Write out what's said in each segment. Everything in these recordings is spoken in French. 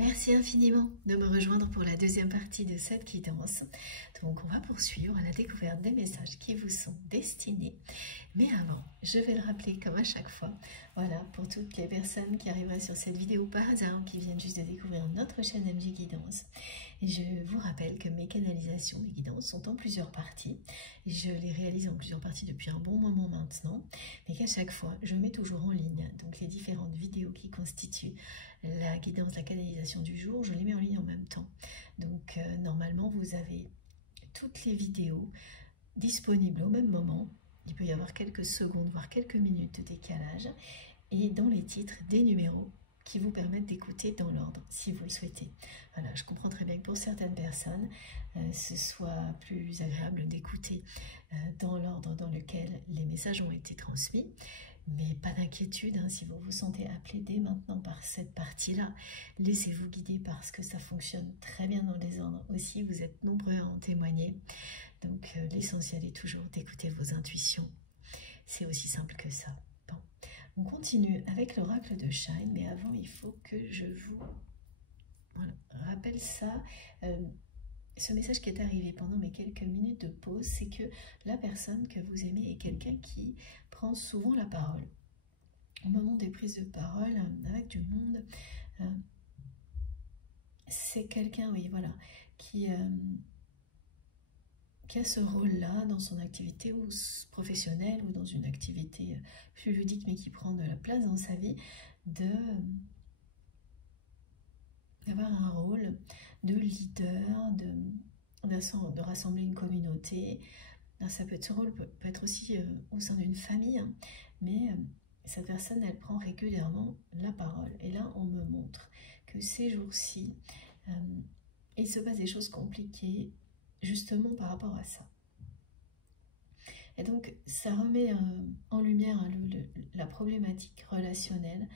Merci infiniment de me rejoindre pour la deuxième partie de cette guidance. Donc on va poursuivre la découverte des messages qui vous sont destinés. Mais avant, je vais le rappeler comme à chaque fois, voilà, pour toutes les personnes qui arriveraient sur cette vidéo par hasard ou qui viennent juste de découvrir notre chaîne MJ Guidance. Et je vous rappelle que mes canalisations, mes guidances sont en plusieurs parties. Je les réalise en plusieurs parties depuis un bon moment maintenant, mais qu'à chaque fois, je mets toujours en ligne donc les différentes vidéos qui constituent la guidance, la canalisation du jour, je les mets en ligne en même temps. Donc normalement, vous avez toutes les vidéos disponibles au même moment. Il peut y avoir quelques secondes, voire quelques minutes de décalage. Et dans les titres, des numéros qui vous permettent d'écouter dans l'ordre, si vous le souhaitez. Voilà, je comprends très bien que pour certaines personnes, ce soit plus agréable d'écouter dans l'ordre dans lequel les messages ont été transmis. Mais pas d'inquiétude, hein, si vous vous sentez appelé dès maintenant par cette partie-là, laissez-vous guider parce que ça fonctionne très bien dans le désordre aussi. Vous êtes nombreux à en témoigner. Donc l'essentiel est toujours d'écouter vos intuitions. C'est aussi simple que ça. Bon. On continue avec l'oracle de Shine, mais avant il faut que je vous rappelle ça. Ce message qui est arrivé pendant mes quelques minutes de pause, c'est que la personne que vous aimez est quelqu'un qui prend souvent la parole. Au moment des prises de parole avec du monde, c'est quelqu'un, oui, voilà, qui a ce rôle-là dans son activité ou professionnelle ou dans une activité plus ludique, mais qui prend de la place dans sa vie, d'avoir un rôle de leader, de rassembler une communauté. Alors ça peut être, ce rôle peut être aussi au sein d'une famille, hein, mais cette personne, elle prend régulièrement la parole. Et là, on me montre que ces jours-ci, il se passe des choses compliquées, justement par rapport à ça. Et donc, ça remet en lumière la problématique relationnelle.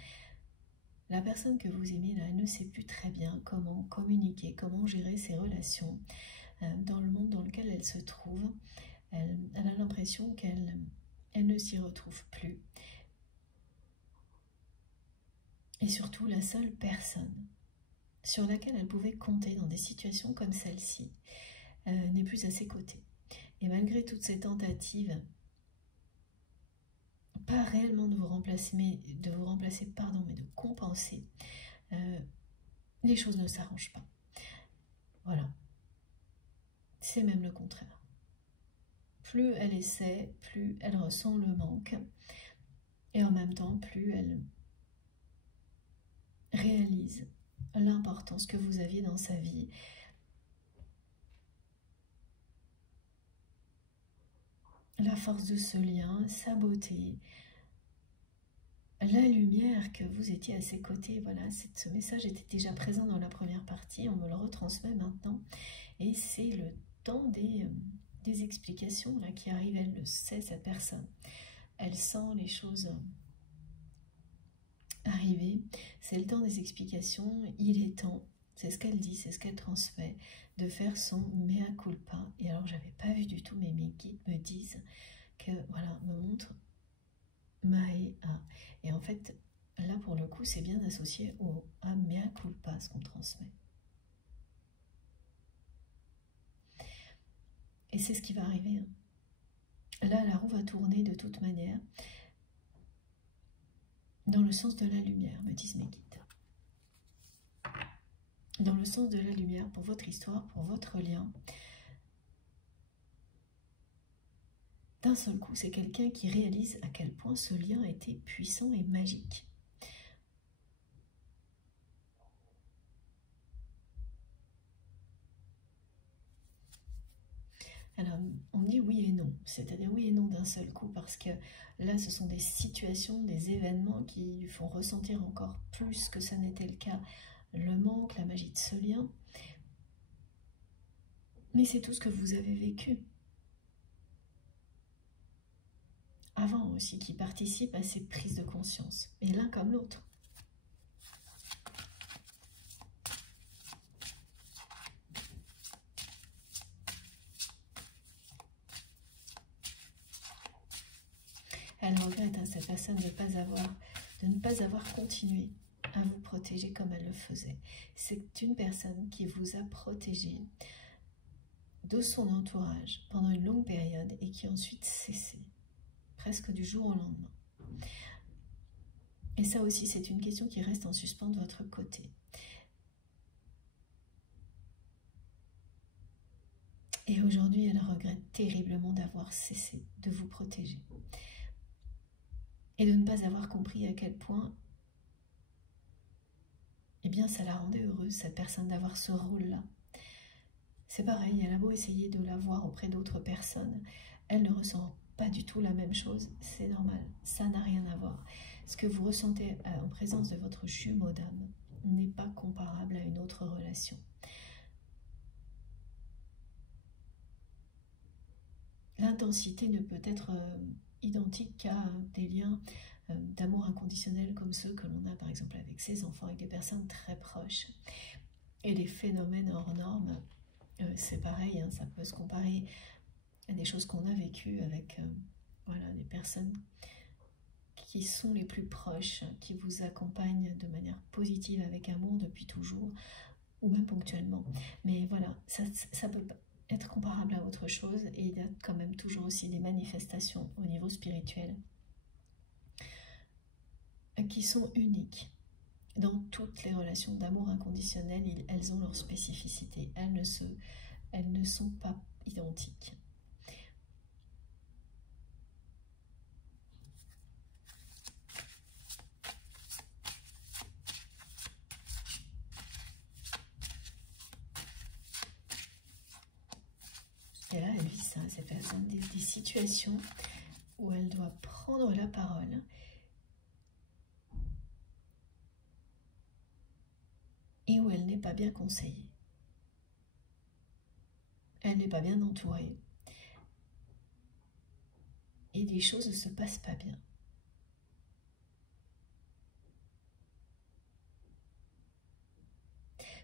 La personne que vous aimez, là, elle ne sait plus très bien comment communiquer, comment gérer ses relations dans le monde dans lequel elle se trouve. Elle a l'impression qu'elle ne s'y retrouve plus. Et surtout, la seule personne sur laquelle elle pouvait compter dans des situations comme celle-ci n'est plus à ses côtés. Et malgré toutes ces tentatives, pas réellement de vous remplacer, mais de compenser, les choses ne s'arrangent pas. Voilà. C'est même le contraire. Plus elle essaie, plus elle ressent le manque. Et en même temps, plus elle réalise l'importance que vous aviez dans sa vie. La force de ce lien, sa beauté, la lumière que vous étiez à ses côtés. Voilà, ce message était déjà présent dans la première partie, on me le retransmet maintenant. Et c'est le temps des explications là, qui arrivent, elle le sait, cette personne. Elle sent les choses arriver, c'est le temps des explications, il est temps, c'est ce qu'elle dit, c'est ce qu'elle transmet, de faire son mea culpa. Et alors, j'avais pas vu du tout, mais mes guides me disent que, voilà, me montrent Maea. Et en fait, là, pour le coup, c'est bien associé à mea culpa, ce qu'on transmet. Et c'est ce qui va arriver. Hein. Là, la roue va tourner de toute manière dans le sens de la lumière, me disent mes guides. Dans le sens de la lumière pour votre histoire, pour votre lien. D'un seul coup, c'est quelqu'un qui réalise à quel point ce lien était puissant et magique. Alors, on dit oui et non, c'est-à-dire oui et non d'un seul coup, parce que là, ce sont des situations, des événements qui lui font ressentir encore plus que ça n'était le cas, le manque, la magie de ce lien. Mais c'est tout ce que vous avez vécu. Avant aussi, qui participe à ces prises de conscience, et l'un comme l'autre. Elle regrette, hein, cette personne, de ne pas avoir continué à vous protéger comme elle le faisait. C'est une personne qui vous a protégé de son entourage pendant une longue période et qui a ensuite cessé, presque du jour au lendemain. Et ça aussi, c'est une question qui reste en suspens de votre côté. Et aujourd'hui, elle regrette terriblement d'avoir cessé de vous protéger. Et de ne pas avoir compris à quel point, eh bien, ça la rendait heureuse, cette personne, d'avoir ce rôle-là. C'est pareil, elle a beau essayer de la voir auprès d'autres personnes, elle ne ressent pas du tout la même chose, c'est normal, ça n'a rien à voir. Ce que vous ressentez en présence de votre jumeau d'âme n'est pas comparable à une autre relation. L'intensité ne peut être identique qu'à des liens d'amour inconditionnel comme ceux que l'on a par exemple avec ses enfants, avec des personnes très proches. Et les phénomènes hors normes, c'est pareil, hein, ça peut se comparer à des choses qu'on a vécues avec voilà, des personnes qui sont les plus proches, qui vous accompagnent de manière positive avec amour depuis toujours, ou même ponctuellement. Mais voilà, ça peut être comparable à autre chose, et il y a quand même toujours aussi des manifestations au niveau spirituel qui sont uniques. Dans toutes les relations d'amour inconditionnel, elles ont leur spécificité, elles ne sont pas identiques. Et là, elle vit ça, cette personne, des situations où elle doit prendre la parole et où elle n'est pas bien conseillée. Elle n'est pas bien entourée. Et les choses ne se passent pas bien.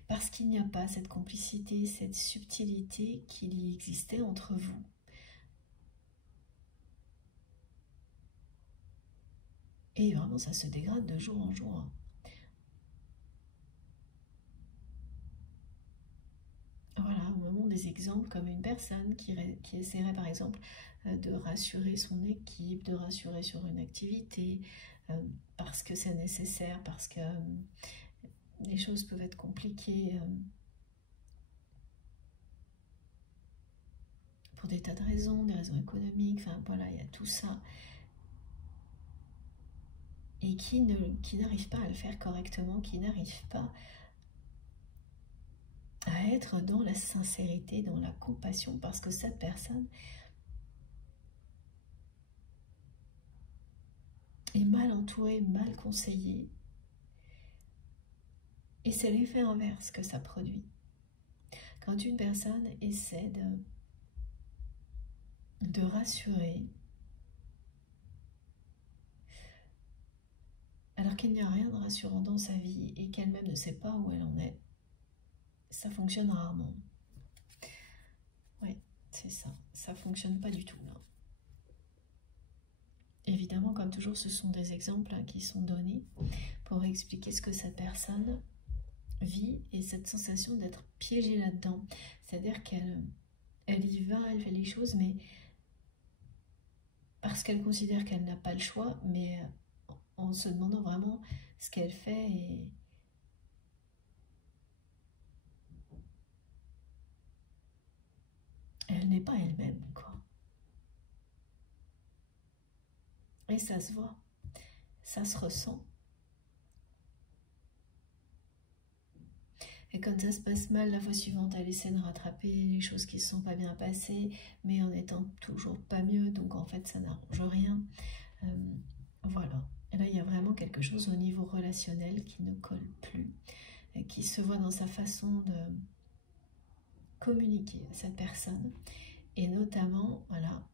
Parce qu'il n'y a pas cette complicité, cette subtilité qu'il y existait entre vous. Et vraiment, ça se dégrade de jour en jour. Voilà, au moment des exemples, comme une personne qui essaierait par exemple de rassurer son équipe, de rassurer sur une activité, parce que c'est nécessaire, parce que les choses peuvent être compliquées pour des tas de raisons, des raisons économiques, enfin voilà, il y a tout ça. Et qui n'arrive pas à le faire correctement, qui n'arrive pas à être dans la sincérité, dans la compassion, parce que cette personne est mal entourée, mal conseillée. Et c'est l'effet inverse que ça produit. Quand une personne essaie de rassurer, alors qu'il n'y a rien de rassurant dans sa vie et qu'elle-même ne sait pas où elle en est, ça fonctionne rarement. Oui, c'est ça. Ça fonctionne pas du tout, là. Évidemment, comme toujours, ce sont des exemples qui sont donnés pour expliquer ce que cette personne vit et cette sensation d'être piégée là-dedans. C'est-à-dire qu'elle y va, elle fait les choses, mais parce qu'elle considère qu'elle n'a pas le choix, mais en se demandant vraiment ce qu'elle fait et elle n'est pas elle-même, quoi. Et ça se voit, ça se ressent. Et quand ça se passe mal, la fois suivante, elle essaie de rattraper les choses qui ne se sont pas bien passées, mais en étant toujours pas mieux, donc en fait, ça n'arrange rien. Voilà. Et là, il y a vraiment quelque chose au niveau relationnel qui ne colle plus, et qui se voit dans sa façon de communiquer à cette personne. Et notamment, voilà,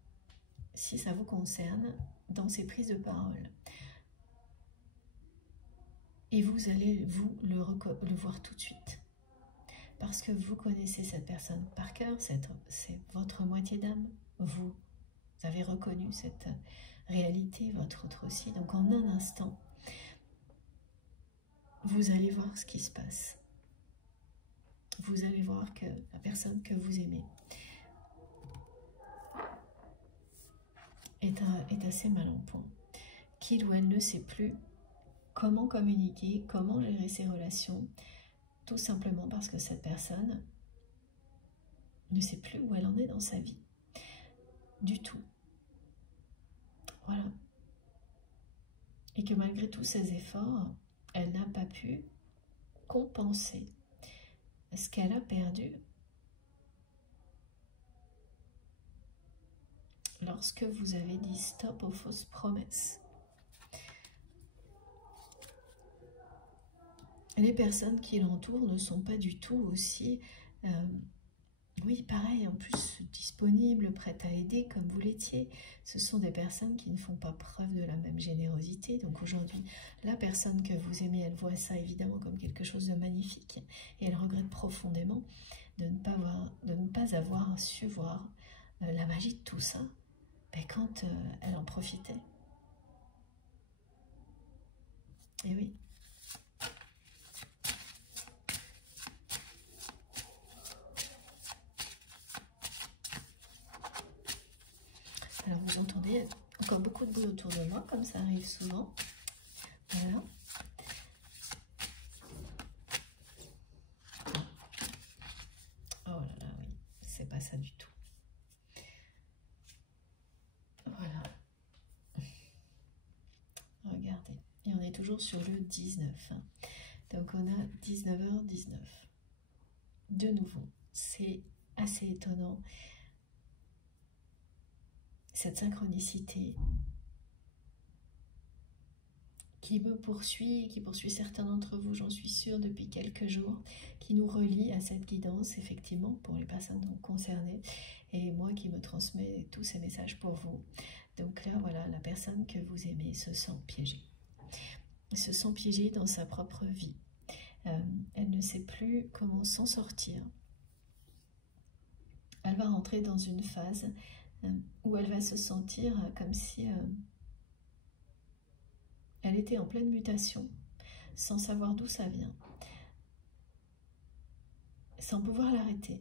si ça vous concerne, dans ses prises de parole. Et vous allez, vous, le voir tout de suite. Parce que vous connaissez cette personne par cœur, c'est votre moitié d'âme. Vous avez reconnu cette réalité, votre autre aussi. Donc en un instant, vous allez voir ce qui se passe. Vous allez voir que la personne que vous aimez est assez mal en point. Qu'il ou elle ne sait plus comment communiquer, comment gérer ses relations, tout simplement parce que cette personne ne sait plus où elle en est dans sa vie. Du tout. Voilà. Et que malgré tous ses efforts, elle n'a pas pu compenser ce qu'elle a perdu lorsque vous avez dit stop aux fausses promesses. Les personnes qui l'entourent ne sont pas du tout aussi, oui, pareil, en plus disponibles, prêtes à aider comme vous l'étiez. Ce sont des personnes qui ne font pas preuve de la même générosité. Donc aujourd'hui, la personne que vous aimez, elle voit ça évidemment comme quelque chose de magnifique. Et elle regrette profondément de ne pas avoir su voir la magie de tout ça quand elle en profitait. Et oui. Alors vous entendez encore beaucoup de bruit autour de moi, comme ça arrive souvent. Voilà. Oh là là, oui, c'est pas ça du tout. Voilà. Regardez. Et on est toujours sur le 19. Donc on a 19h19. De nouveau, c'est assez étonnant. Cette synchronicité qui me poursuit et qui poursuit certains d'entre vous, j'en suis sûre, depuis quelques jours, qui nous relie à cette guidance, effectivement, pour les personnes concernées, et moi qui me transmets tous ces messages pour vous. Donc là, voilà, la personne que vous aimez se sent piégée. Se sent piégée dans sa propre vie. Elle ne sait plus comment s'en sortir. Elle va rentrer dans une phase où elle va se sentir comme si elle était en pleine mutation, sans savoir d'où ça vient, sans pouvoir l'arrêter.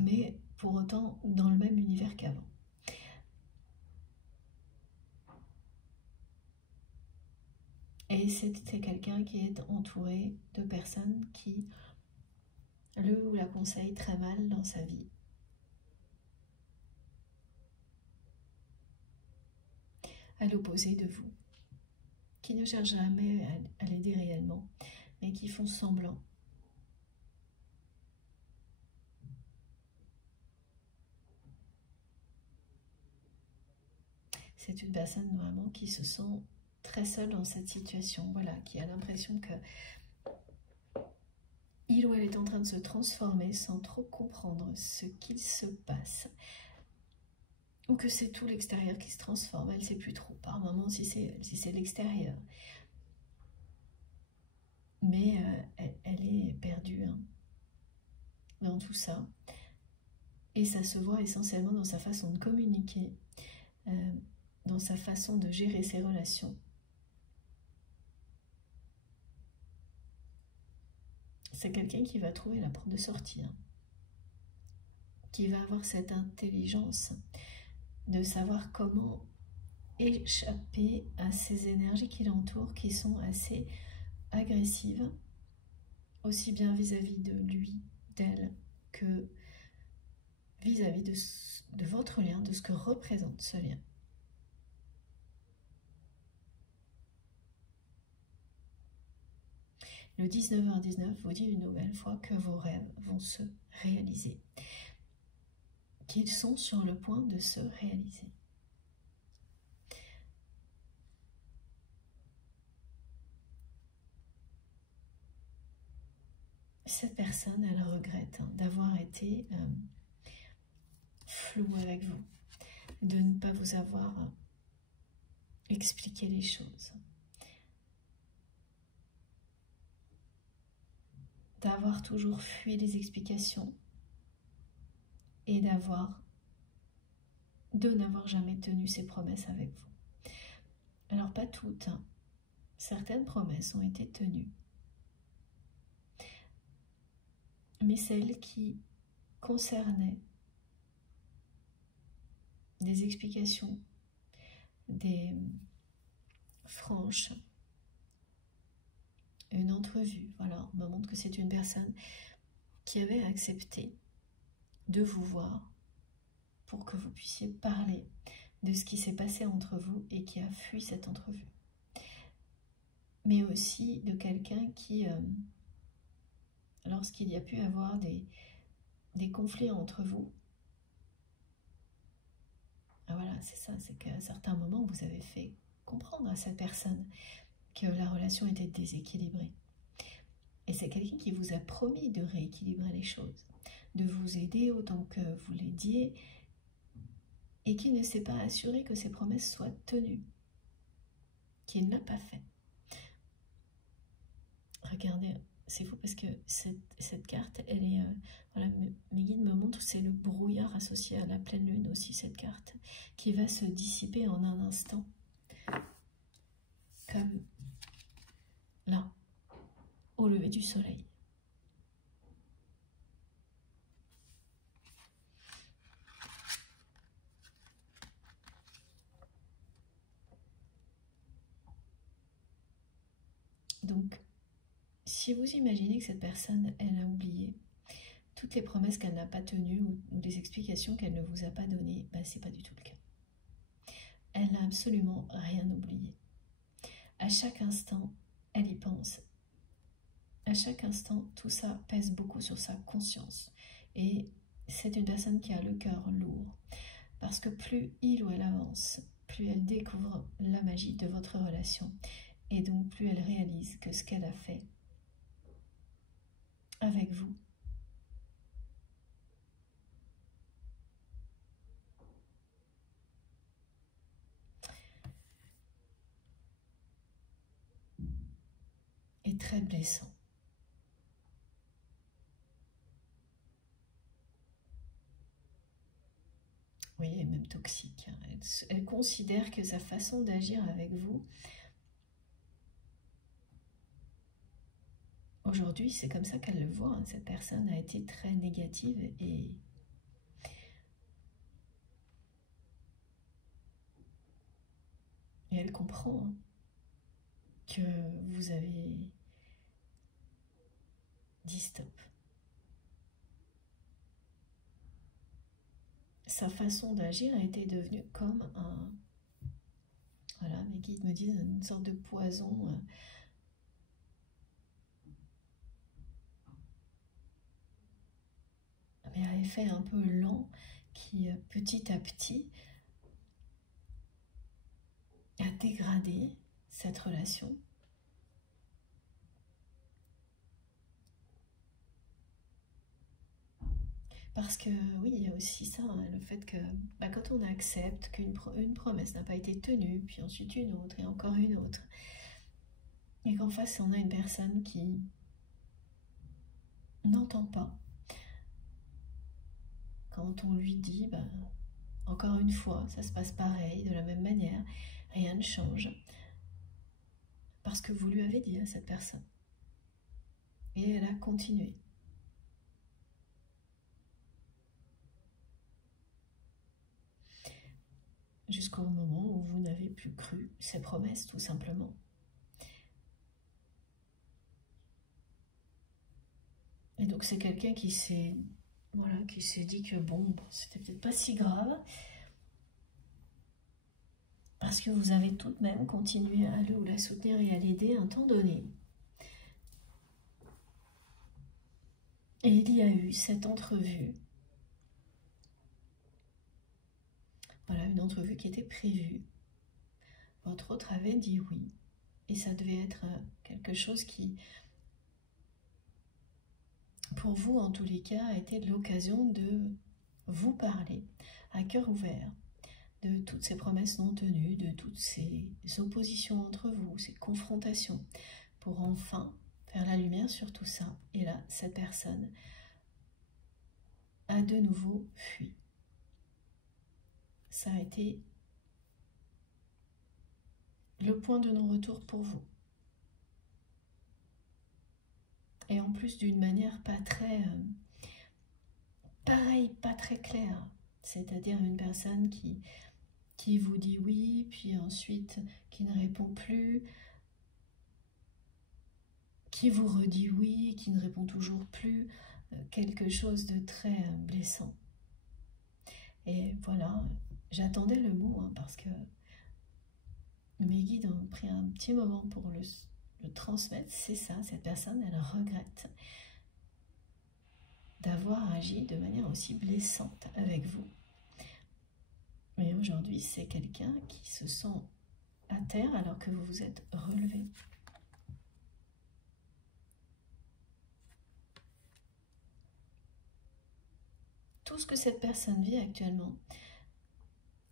Mais pour autant dans le même univers qu'avant. Et c'est quelqu'un qui est entouré de personnes qui le ou la conseillent très mal dans sa vie. À l'opposé de vous, qui ne cherchent jamais à l'aider réellement, mais qui font semblant. C'est une personne vraiment qui se sent très seule dans cette situation, voilà, qui a l'impression que il ou elle est en train de se transformer sans trop comprendre ce qu'il se passe. Ou que c'est tout l'extérieur qui se transforme, elle ne sait plus trop par moment si c'est l'extérieur. Mais elle est perdue dans tout ça. Et ça se voit essentiellement dans sa façon de communiquer, dans sa façon de gérer ses relations. C'est quelqu'un qui va trouver la porte de sortie, qui va avoir cette intelligence de savoir comment échapper à ces énergies qui l'entourent, qui sont assez agressives, aussi bien vis-à-vis de lui, d'elle, que vis-à-vis de votre lien, de ce que représente ce lien. Le 19h19 vous dit une nouvelle fois que vos rêves vont se réaliser, qu'ils sont sur le point de se réaliser. Cette personne, elle regrette d'avoir été floue avec vous, de ne pas vous avoir expliqué les choses, d'avoir toujours fui les explications et de n'avoir jamais tenu ses promesses avec vous. Alors pas toutes, certaines promesses ont été tenues. Mais celles qui concernaient des explications, des franches, une entrevue, voilà, on me montre que c'est une personne qui avait accepté de vous voir pour que vous puissiez parler de ce qui s'est passé entre vous et qui a fui cette entrevue. Mais aussi de quelqu'un qui, lorsqu'il y a pu avoir des conflits entre vous, voilà, c'est ça, c'est qu'à un certain moment, vous avez fait comprendre à cette personne que la relation était déséquilibrée. Et c'est quelqu'un qui vous a promis de rééquilibrer les choses, de vous aider autant que vous l'aidiez, et qui ne s'est pas assuré que ses promesses soient tenues, qu'il n'a pas fait. Regardez, c'est fou parce que cette carte, elle est, voilà, mes guides me montrent, c'est le brouillard associé à la pleine lune aussi, cette carte, qui va se dissiper en un instant, comme là, au lever du soleil. Donc, si vous imaginez que cette personne, elle a oublié toutes les promesses qu'elle n'a pas tenues ou des explications qu'elle ne vous a pas données, ben, ce n'est pas du tout le cas. Elle n'a absolument rien oublié. À chaque instant, elle y pense. À chaque instant, tout ça pèse beaucoup sur sa conscience. Et c'est une personne qui a le cœur lourd. Parce que plus il ou elle avance, plus elle découvre la magie de votre relation. Et donc plus elle réalise que ce qu'elle a fait avec vous est très blessant. Oui, et même toxique. Elle considère que sa façon d'agir avec vous, aujourd'hui, c'est comme ça qu'elle le voit. Hein. Cette personne a été très négative et elle comprend hein, que vous avez dit stop. Sa façon d'agir a été devenue comme un... Voilà, mes guides me disent une sorte de poison. Mais à effet un peu lent qui, petit à petit, a dégradé cette relation. Parce que oui, il y a aussi ça, hein, le fait que bah, quand on accepte qu'une promesse n'a pas été tenue, puis ensuite une autre et encore une autre, et qu'en face on a une personne qui n'entend pas, quand on lui dit, bah, encore une fois, ça se passe pareil, de la même manière, rien ne change, parce que vous lui avez dit à cette personne. Et elle a continué. Jusqu'au moment où vous n'avez plus cru ses promesses, tout simplement. Et donc c'est quelqu'un qui s'est dit que bon, c'était peut-être pas si grave, parce que vous avez tout de même continué à le ou la soutenir et à l'aider à un temps donné. Et il y a eu cette entrevue. Voilà, une entrevue qui était prévue. Votre autre avait dit oui. Et ça devait être quelque chose qui, pour vous en tous les cas, a été l'occasion de vous parler à cœur ouvert de toutes ces promesses non tenues, de toutes ces oppositions entre vous, ces confrontations, pour enfin faire la lumière sur tout ça. Et là, cette personne a de nouveau fui. Ça a été le point de non-retour pour vous. Et en plus d'une manière pas très... pareil, pas très claire. C'est-à-dire une personne qui vous dit oui, puis ensuite qui ne répond plus, qui vous redit oui, qui ne répond toujours plus, quelque chose de très blessant. Et voilà, j'attendais le mot, hein, parce que mes guides ont pris un petit moment pour le transmettre. C'est ça, cette personne, elle regrette d'avoir agi de manière aussi blessante avec vous. Mais aujourd'hui, c'est quelqu'un qui se sent à terre alors que vous vous êtes relevé. Tout ce que cette personne vit actuellement,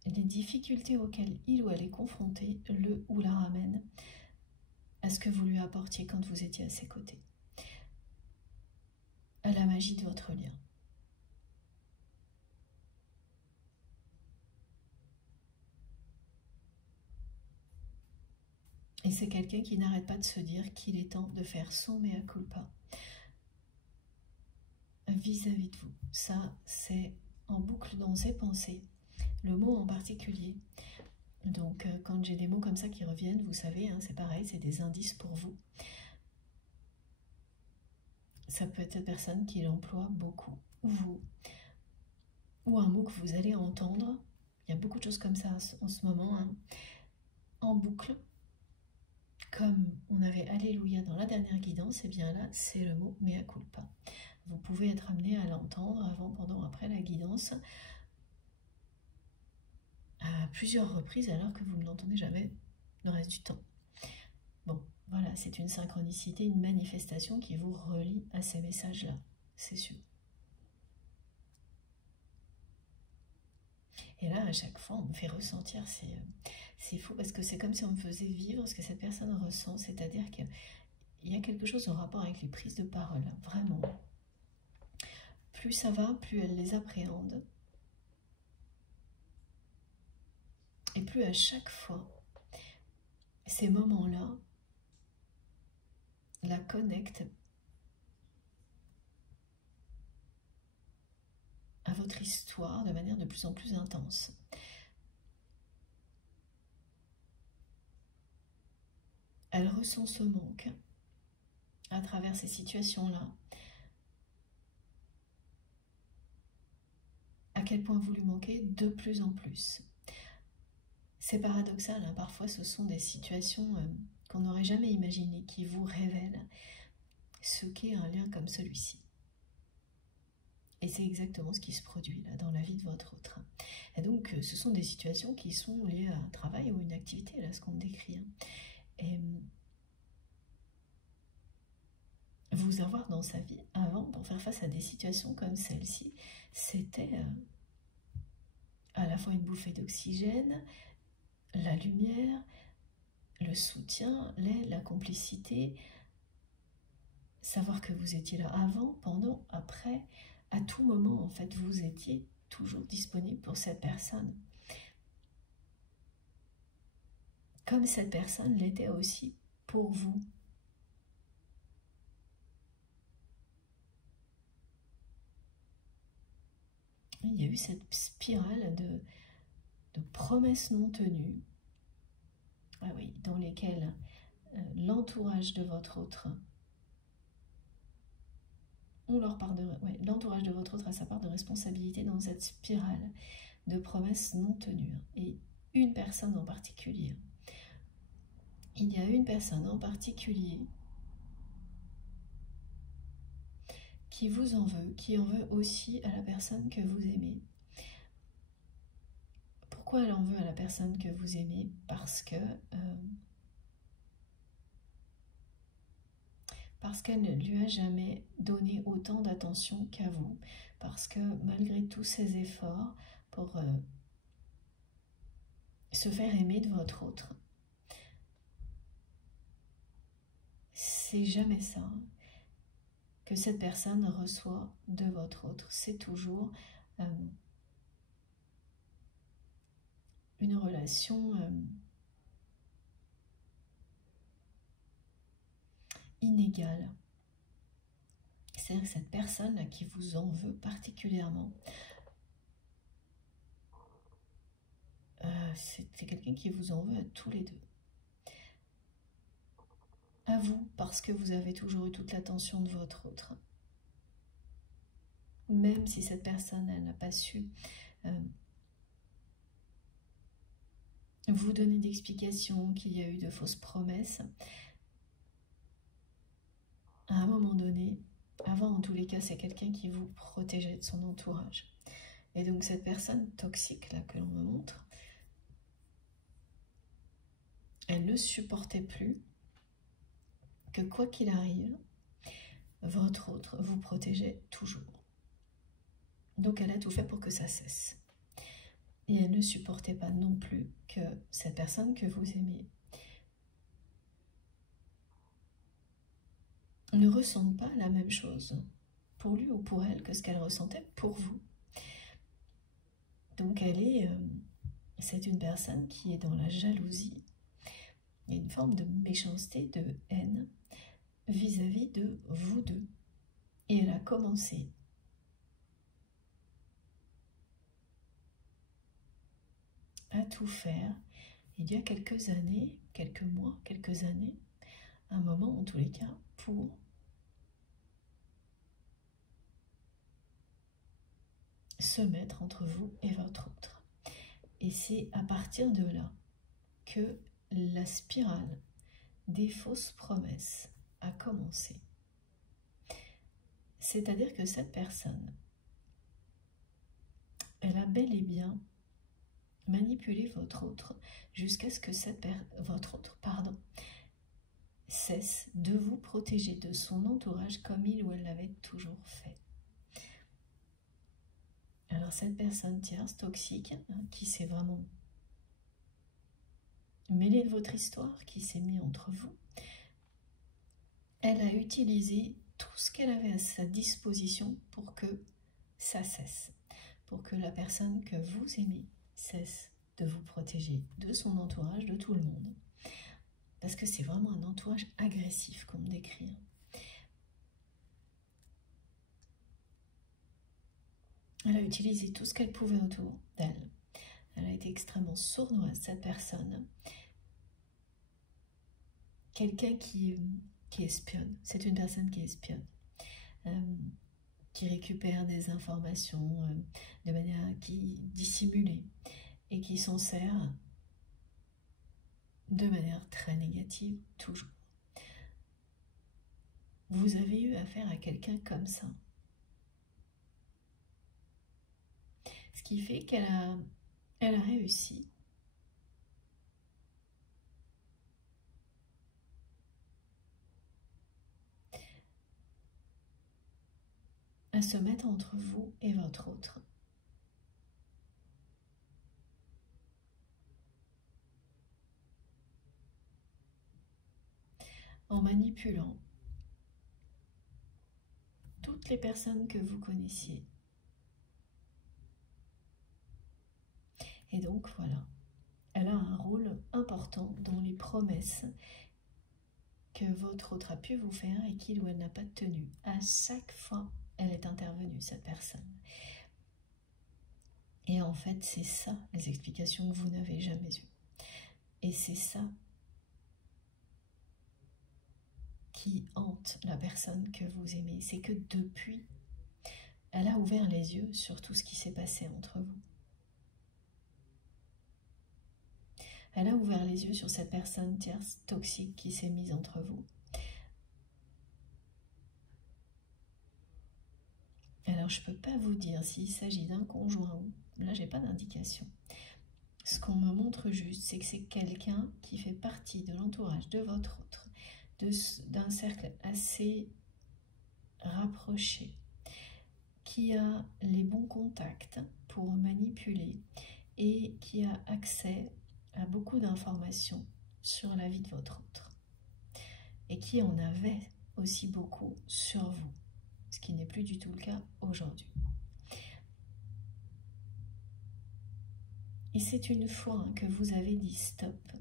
les difficultés auxquelles il ou elle est confronté, le ou la ramène à ce que vous lui apportiez quand vous étiez à ses côtés, à la magie de votre lien. Et c'est quelqu'un qui n'arrête pas de se dire qu'il est temps de faire son mea culpa vis-à-vis de vous. Ça, c'est en boucle dans ses pensées. Le mot en particulier. Donc, quand j'ai des mots comme ça qui reviennent, vous savez, hein, c'est pareil, c'est des indices pour vous. Ça peut être cette personne qui l'emploie beaucoup, ou vous, ou un mot que vous allez entendre. Il y a beaucoup de choses comme ça en ce moment, hein, en boucle. Comme on avait Alléluia dans la dernière guidance, et bien là, c'est le mot mea culpa. Vous pouvez être amené à l'entendre avant, pendant, après la guidance, à plusieurs reprises alors que vous ne l'entendez jamais le reste du temps. Bon, voilà, c'est une synchronicité, une manifestation qui vous relie à ces messages-là, c'est sûr. Et là, à chaque fois, on me fait ressentir, c'est fou, parce que c'est comme si on me faisait vivre ce que cette personne ressent, c'est-à-dire qu'il y a quelque chose en rapport avec les prises de parole, vraiment. Plus ça va, plus elle les appréhende. Et plus à chaque fois, ces moments-là la connectent à votre histoire de manière de plus en plus intense. Elle ressent ce manque à travers ces situations-là. À quel point vous lui manquez de plus en plus. C'est paradoxal, hein, parfois ce sont des situations qu'on n'aurait jamais imaginées qui vous révèlent ce qu'est un lien comme celui-ci. Et c'est exactement ce qui se produit là dans la vie de votre autre. Et donc ce sont des situations qui sont liées à un travail ou une activité, là ce qu'on décrit. Et vous avoir dans sa vie avant pour faire face à des situations comme celle-ci, c'était à la fois une bouffée d'oxygène, la lumière, le soutien, l'aide, la complicité, savoir que vous étiez là avant, pendant, après, à tout moment en fait vous étiez toujours disponible pour cette personne. Comme cette personne l'était aussi pour vous. Il y a eu cette spirale de promesses non tenues, ah oui, dans lesquelles l'entourage de votre autre, l'entourage de votre autre a sa part de responsabilité dans cette spirale de promesses non tenues. Et une personne en particulier, il y a une personne en particulier qui vous en veut, qui en veut aussi à la personne que vous aimez. Pourquoi elle en veut à la personne que vous aimez? Parce qu'elle ne lui a jamais donné autant d'attention qu'à vous, parce que malgré tous ses efforts pour se faire aimer de votre autre, c'est jamais ça que cette personne reçoit de votre autre. C'est toujours une relation inégale. C'est-à-dire que cette personne-là qui vous en veut particulièrement, c'est quelqu'un qui vous en veut à tous les deux. À vous, parce que vous avez toujours eu toute l'attention de votre autre. Même si cette personne, elle n'a pas su vous donner d'explications, qu'il y a eu de fausses promesses, à un moment donné, avant en tous les cas, c'est quelqu'un qui vous protégeait de son entourage. Et donc cette personne toxique là que l'on me montre, elle ne supportait plus que quoi qu'il arrive, votre autre vous protégeait toujours. Donc elle a tout fait pour que ça cesse. Et elle ne supportait pas non plus que cette personne que vous aimez ne ressente pas la même chose pour lui ou pour elle que ce qu'elle ressentait pour vous. Donc c'est une personne qui est dans la jalousie. Il y a une forme de méchanceté, de haine vis-à-vis de vous deux. Et elle a commencé à tout faire il y a quelques années, quelques mois, quelques années, un moment en tous les cas, pour se mettre entre vous et votre autre. Et c'est à partir de là que la spirale des fausses promesses a commencé. C'est-à-dire que cette personne, elle a bel et bien manipulé votre autre jusqu'à ce que votre autre cesse de vous protéger de son entourage comme il ou elle l'avait toujours fait. Alors cette personne tierce toxique qui s'est vraiment mêlée de votre histoire, qui s'est mise entre vous, elle a utilisé tout ce qu'elle avait à sa disposition pour que ça cesse, pour que la personne que vous aimez cesse de vous protéger de son entourage, de tout le monde. Parce que c'est vraiment un entourage agressif qu'on me décrit. Elle a utilisé tout ce qu'elle pouvait autour d'elle. Elle a été extrêmement sournoise, cette personne. Quelqu'un qui espionne. C'est une personne qui espionne. Qui récupère des informations de manière dissimulée et qui s'en sert de manière très négative, toujours. Vous avez eu affaire à quelqu'un comme ça. Ce qui fait qu'elle a réussi à se mettre entre vous et votre autre. En manipulant toutes les personnes que vous connaissiez. Et donc voilà, elle a un rôle important dans les promesses que votre autre a pu vous faire et qu'il ou elle n'a pas tenu. À chaque fois, elle est intervenue, cette personne. Et en fait, c'est ça, les explications que vous n'avez jamais eues. Et c'est ça qui hante la personne que vous aimez. C'est que depuis, elle a ouvert les yeux sur tout ce qui s'est passé entre vous. Elle a ouvert les yeux sur cette personne tierce toxique qui s'est mise entre vous. Alors, je ne peux pas vous dire s'il s'agit d'un conjoint ou... Là, je n'ai pas d'indication. Ce qu'on me montre juste, c'est que c'est quelqu'un qui fait partie de l'entourage de votre autre, d'un cercle assez rapproché, qui a les bons contacts pour manipuler et qui a accès à beaucoup d'informations sur la vie de votre autre et qui en avait aussi beaucoup sur vous, ce qui n'est plus du tout le cas aujourd'hui. Et c'est une fois que vous avez dit stop,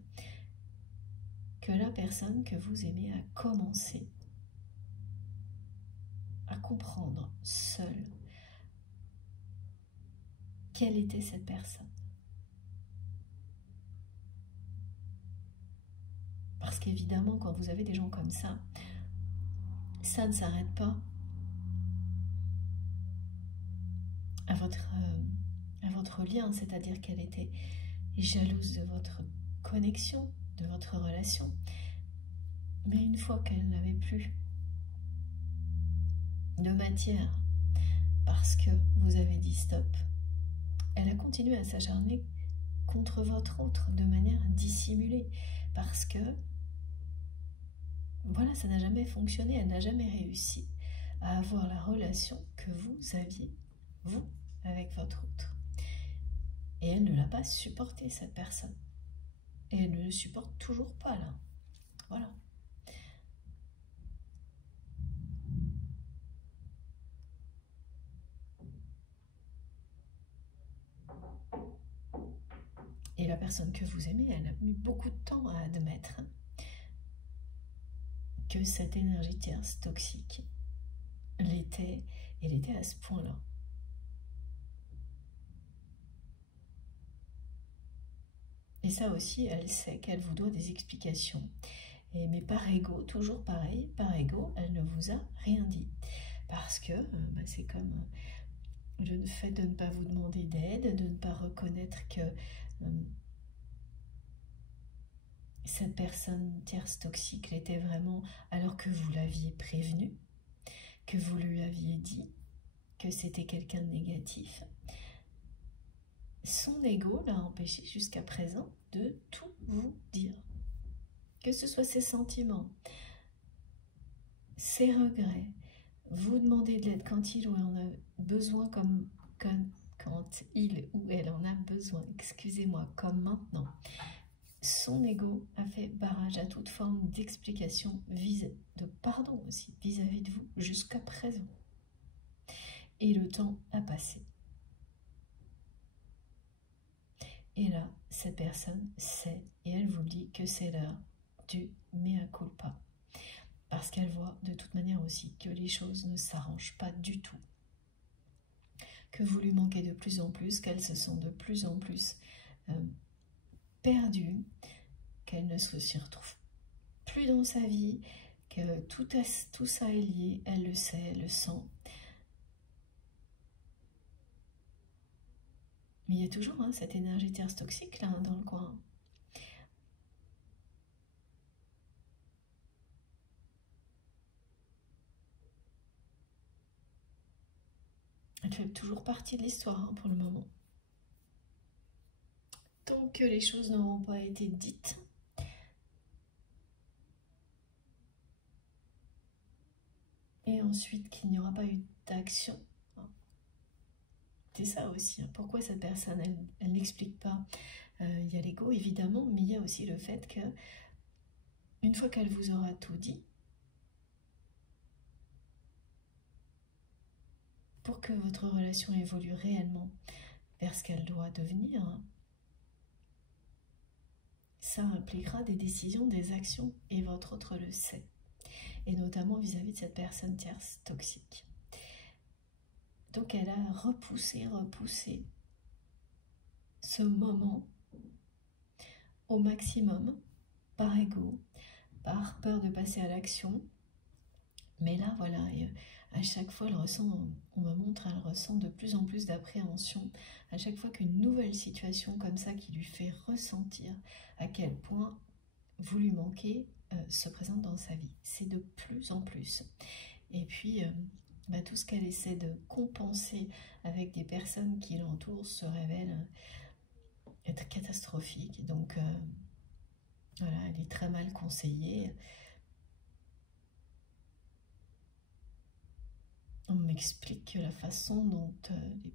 que la personne que vous aimez a commencé à comprendre seul quelle était cette personne. Parce qu'évidemment, quand vous avez des gens comme ça ne s'arrête pas à votre lien, c'est-à-dire qu'elle était jalouse de votre connexion, de votre relation. Mais une fois qu'elle n'avait plus de matière, parce que vous avez dit stop, elle a continué à s'acharner contre votre autre de manière dissimulée, parce que voilà, ça n'a jamais fonctionné, elle n'a jamais réussi à avoir la relation que vous aviez, vous, avec votre autre. Et elle ne l'a pas supporté, cette personne. Et elle ne le supporte toujours pas, là. Voilà. Et la personne que vous aimez, elle a mis beaucoup de temps à admettre que cette énergie tierce toxique l'était, elle était à ce point-là. Et ça aussi, elle sait qu'elle vous doit des explications. Mais par ego, toujours pareil, par ego, elle ne vous a rien dit. Parce que c'est comme le fait de ne pas vous demander d'aide, de ne pas reconnaître que cette personne tierce toxique l'était vraiment, alors que vous l'aviez prévenu, que vous lui aviez dit que c'était quelqu'un de négatif. Son ego l'a empêché jusqu'à présent de tout vous dire. Que ce soit ses sentiments, ses regrets, vous demander de l'aide quand il ou elle en a besoin, comme quand il ou elle en a besoin, excusez-moi, comme maintenant. Son ego a fait barrage à toute forme d'explication, de pardon aussi, vis-à-vis de vous, jusqu'à présent. Et le temps a passé. Et là, cette personne sait, et elle vous dit que c'est l'heure du mea culpa. Parce qu'elle voit de toute manière aussi que les choses ne s'arrangent pas du tout. Que vous lui manquez de plus en plus, qu'elle se sent de plus en plus perdue, qu'elle ne se retrouve plus dans sa vie, que tout ça est lié, elle le sait, elle le sent. Mais il y a toujours cette énergie tierce toxique là dans le coin. Elle fait toujours partie de l'histoire pour le moment. Tant que les choses n'auront pas été dites, et ensuite qu'il n'y aura pas eu d'action. C'est ça aussi. Pourquoi cette personne, elle n'explique pas. Il y a l'ego évidemment, mais il y a aussi le fait que une fois qu'elle vous aura tout dit, pour que votre relation évolue réellement vers ce qu'elle doit devenir, ça impliquera des décisions, des actions, et votre autre le sait. Et notamment vis-à-vis de cette personne tierce toxique. Donc elle a repoussé ce moment au maximum, par ego, par peur de passer à l'action. Mais là, voilà, et à chaque fois, elle ressent, on me montre, elle ressent de plus en plus d'appréhension. À chaque fois qu'une nouvelle situation comme ça qui lui fait ressentir à quel point vous lui manquez se présente dans sa vie. C'est de plus en plus. Et puis, tout ce qu'elle essaie de compenser avec des personnes qui l'entourent se révèle être catastrophique. Donc, voilà, elle est très mal conseillée. On m'explique que la façon dont les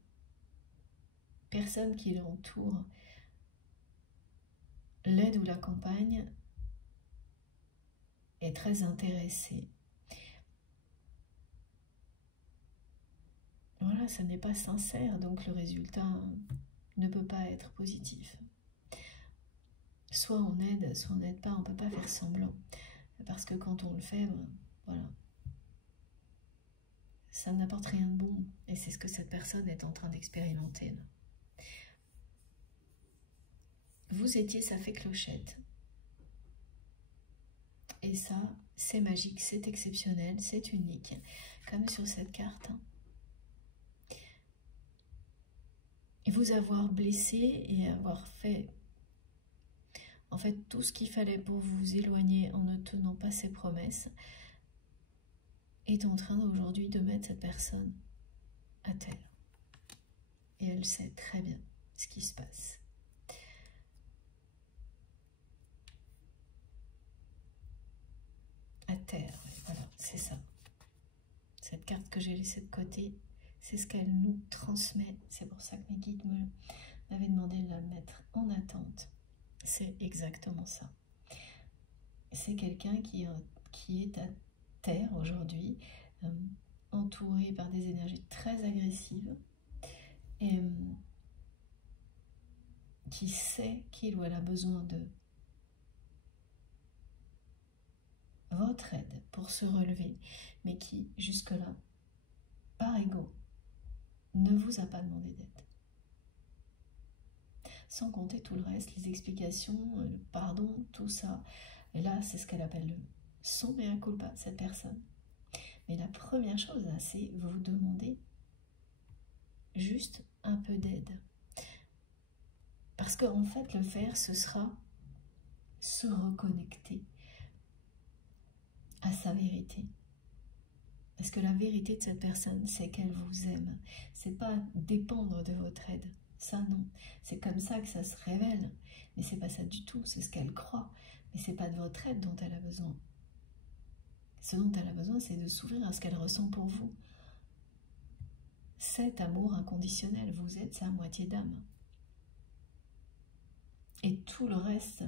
personnes qui l'entourent l'aident ou l'accompagnent est très intéressée. Voilà, ça n'est pas sincère, donc le résultat ne peut pas être positif. Soit on aide, soit on n'aide pas, on ne peut pas faire semblant. Parce que quand on le fait, voilà, ça n'apporte rien de bon. Et c'est ce que cette personne est en train d'expérimenter. Vous étiez sa fée clochette. Et ça, c'est magique, c'est exceptionnel, c'est unique. Comme sur cette carte. Et vous avoir blessé et avoir fait en fait tout ce qu'il fallait pour vous éloigner en ne tenant pas ses promesses, est en train aujourd'hui de mettre cette personne à terre. Et elle sait très bien ce qui se passe. À terre, voilà, c'est ça. Cette carte que j'ai laissée de côté, c'est ce qu'elle nous transmet. C'est pour ça que mes guides m'avaient demandé de la mettre en attente. C'est exactement ça. C'est quelqu'un qui est à terre aujourd'hui, entouré par des énergies très agressives, et qui sait qu'il ou elle a besoin de votre aide pour se relever, mais qui, jusque-là, par ego, ne vous a pas demandé d'aide. Sans compter tout le reste, les explications, le pardon, tout ça. Et là, c'est ce qu'elle appelle son mea culpa, cette personne. Mais la première chose, c'est vous demander juste un peu d'aide. Parce qu'en fait, le faire, ce sera se reconnecter à sa vérité. Parce que la vérité de cette personne, c'est qu'elle vous aime. C'est pas dépendre de votre aide. Ça, non. C'est comme ça que ça se révèle. Mais c'est pas ça du tout. C'est ce qu'elle croit. Mais c'est pas de votre aide dont elle a besoin. Ce dont elle a besoin, c'est de s'ouvrir à ce qu'elle ressent pour vous. Cet amour inconditionnel, vous êtes sa moitié d'âme. Et tout le reste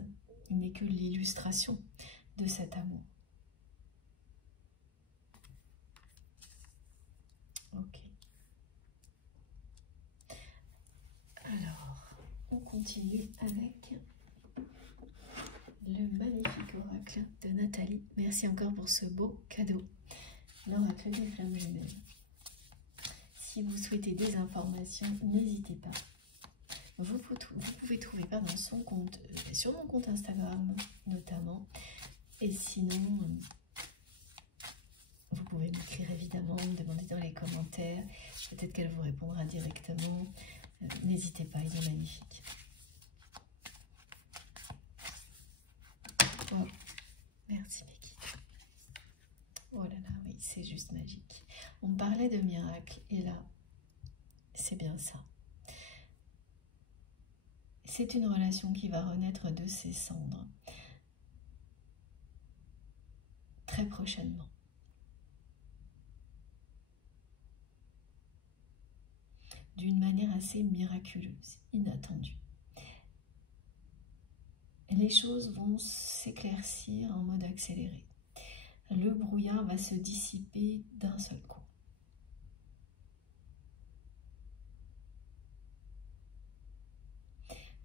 n'est que l'illustration de cet amour. Ok. Alors, on continue avec le magnifique oracle de Nathalie. Merci encore pour ce beau cadeau. L'oracle des flammes jumelles. Si vous souhaitez des informations, n'hésitez pas. Vous pouvez trouver son compte, sur mon compte Instagram notamment. Et sinon, vous pouvez m'écrire évidemment, me demander dans les commentaires. Peut-être qu'elle vous répondra directement. N'hésitez pas, il est magnifique. Oh, merci mes guides. Oh là là, oui, c'est juste magique. On me parlait de miracle et là, c'est bien ça. C'est une relation qui va renaître de ses cendres très prochainement. D'une manière assez miraculeuse, inattendue. Les choses vont s'éclaircir en mode accéléré. Le brouillard va se dissiper d'un seul coup.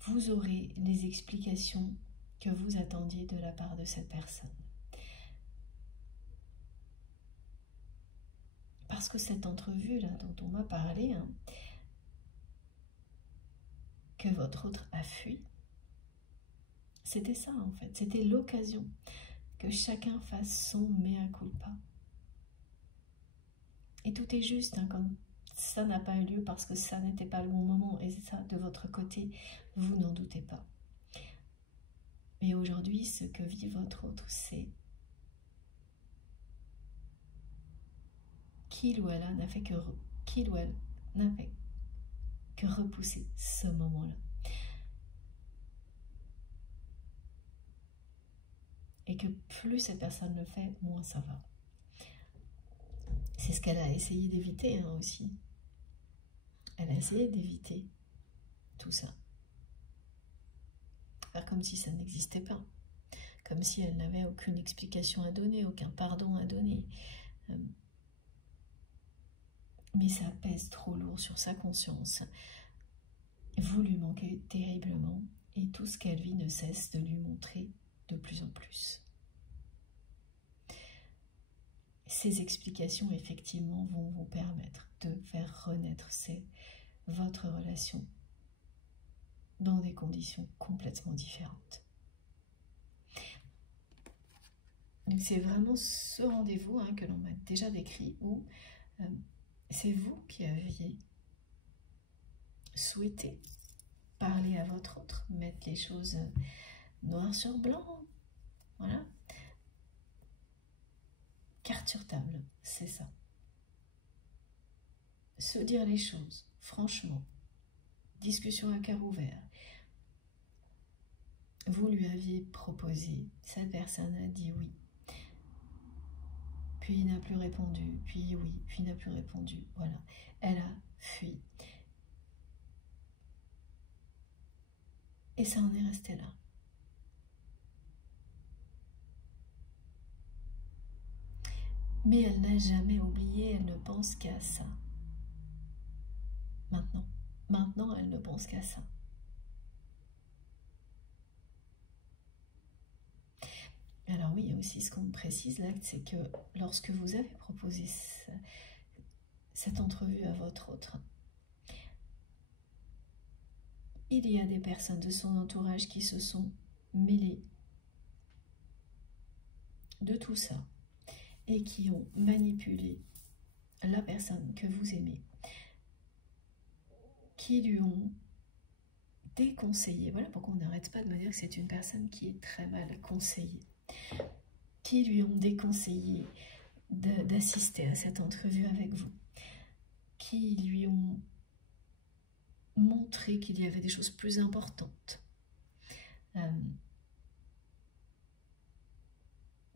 Vous aurez les explications que vous attendiez de la part de cette personne. Parce que cette entrevue-là dont on m'a parlé, que votre autre a fui, c'était ça en fait, c'était l'occasion que chacun fasse son mea culpa. Et tout est juste quand ça n'a pas eu lieu parce que ça n'était pas le bon moment. Et ça, de votre côté, vous n'en doutez pas. Mais aujourd'hui, ce que vit votre autre, c'est qu'il ou elle n'a fait que repousser ce moment-là. Et que plus cette personne le fait, moins ça va. C'est ce qu'elle a essayé d'éviter aussi. Elle a essayé d'éviter tout ça. Faire comme si ça n'existait pas. Comme si elle n'avait aucune explication à donner, aucun pardon à donner. Mais ça pèse trop lourd sur sa conscience. Vous lui manquez terriblement et tout ce qu'elle vit ne cesse de lui montrer de plus en plus. ces explications, effectivement, vont vous permettre de faire renaître votre relation dans des conditions complètement différentes. Donc c'est vraiment ce rendez-vous que l'on m'a déjà décrit où c'est vous qui aviez souhaité parler à votre autre, mettre les choses noir sur blanc, voilà. Carte sur table, c'est ça. Se dire les choses, franchement. Discussion à cœur ouvert. Vous lui aviez proposé, cette personne a dit oui. Puis il n'a plus répondu, puis oui, puis il n'a plus répondu. Voilà, elle a fui. Et ça en est resté là. Mais elle n'a jamais oublié, elle ne pense qu'à ça. Maintenant, elle ne pense qu'à ça. Alors oui, il y a aussi ce qu'on précise là, c'est que lorsque vous avez proposé cette entrevue à votre autre, il y a des personnes de son entourage qui se sont mêlées de tout ça et qui ont manipulé la personne que vous aimez, qui lui ont déconseillé. Voilà pourquoi on n'arrête pas de me dire que c'est une personne qui est très mal conseillée, qui lui ont déconseillé d'assister à cette entrevue avec vous, qui lui ont montré qu'il y avait des choses plus importantes,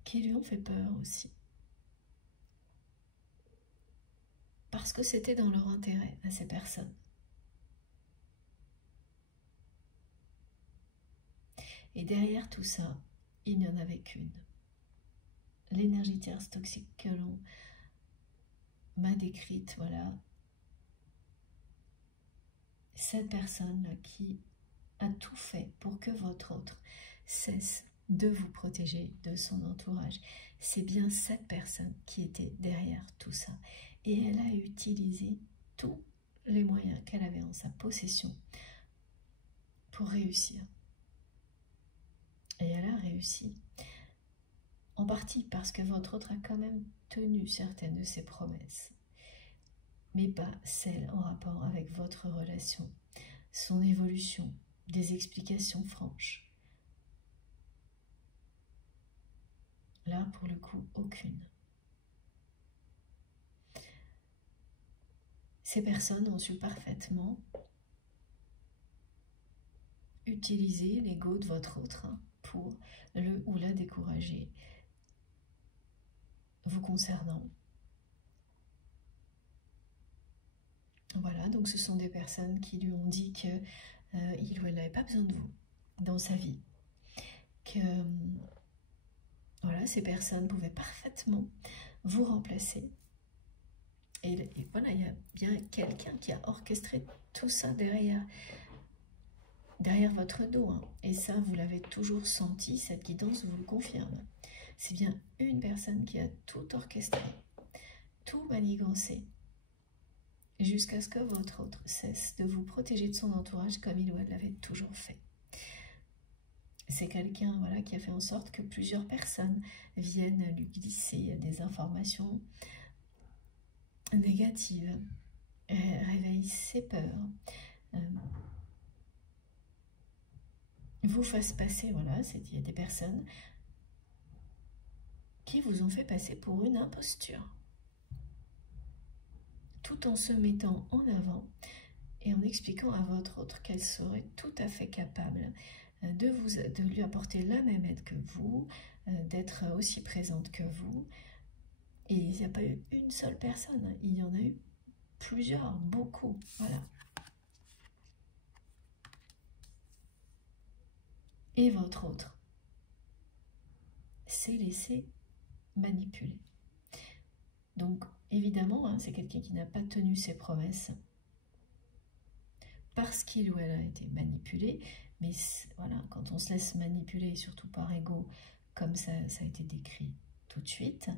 qui lui ont fait peur aussi. Parce que c'était dans leur intérêt à ces personnes. Et derrière tout ça, il n'y en avait qu'une. L'énergie tierce toxique que l'on m'a décrite, voilà. Cette personne-là qui a tout fait pour que votre autre cesse de vous protéger de son entourage. C'est bien cette personne qui était derrière tout ça. Et elle a utilisé tous les moyens qu'elle avait en sa possession pour réussir. Et elle a réussi. En partie parce que votre autre a quand même tenu certaines de ses promesses. Mais pas celles en rapport avec votre relation, son évolution, des explications franches. Là, pour le coup, aucune. Ces personnes ont su parfaitement utiliser l'ego de votre autre pour le ou la décourager vous concernant. Voilà, donc ce sont des personnes qui lui ont dit qu'il ou elle n'avait pas besoin de vous dans sa vie. Que voilà, ces personnes pouvaient parfaitement vous remplacer. Et voilà, il y a bien quelqu'un qui a orchestré tout ça derrière votre dos. Et ça, vous l'avez toujours senti, cette guidance vous le confirme. C'est bien une personne qui a tout orchestré, tout manigancé, jusqu'à ce que votre autre cesse de vous protéger de son entourage comme il ou elle l'avait toujours fait. C'est quelqu'un voilà, qui a fait en sorte que plusieurs personnes viennent lui glisser des informations négatives, réveillent ses peurs, vous fasse passer, voilà, il y a des personnes qui vous ont fait passer pour une imposture, tout en se mettant en avant et en expliquant à votre autre qu'elle serait tout à fait capable de lui apporter la même aide que vous, d'être aussi présente que vous. Et il n'y a pas eu une seule personne, il y en a eu plusieurs, beaucoup, voilà. Et votre autre s'est laissé manipuler. Donc, évidemment, c'est quelqu'un qui n'a pas tenu ses promesses parce qu'il ou elle a été manipulé. Mais voilà, quand on se laisse manipuler, surtout par ego, comme ça a été décrit tout de suite,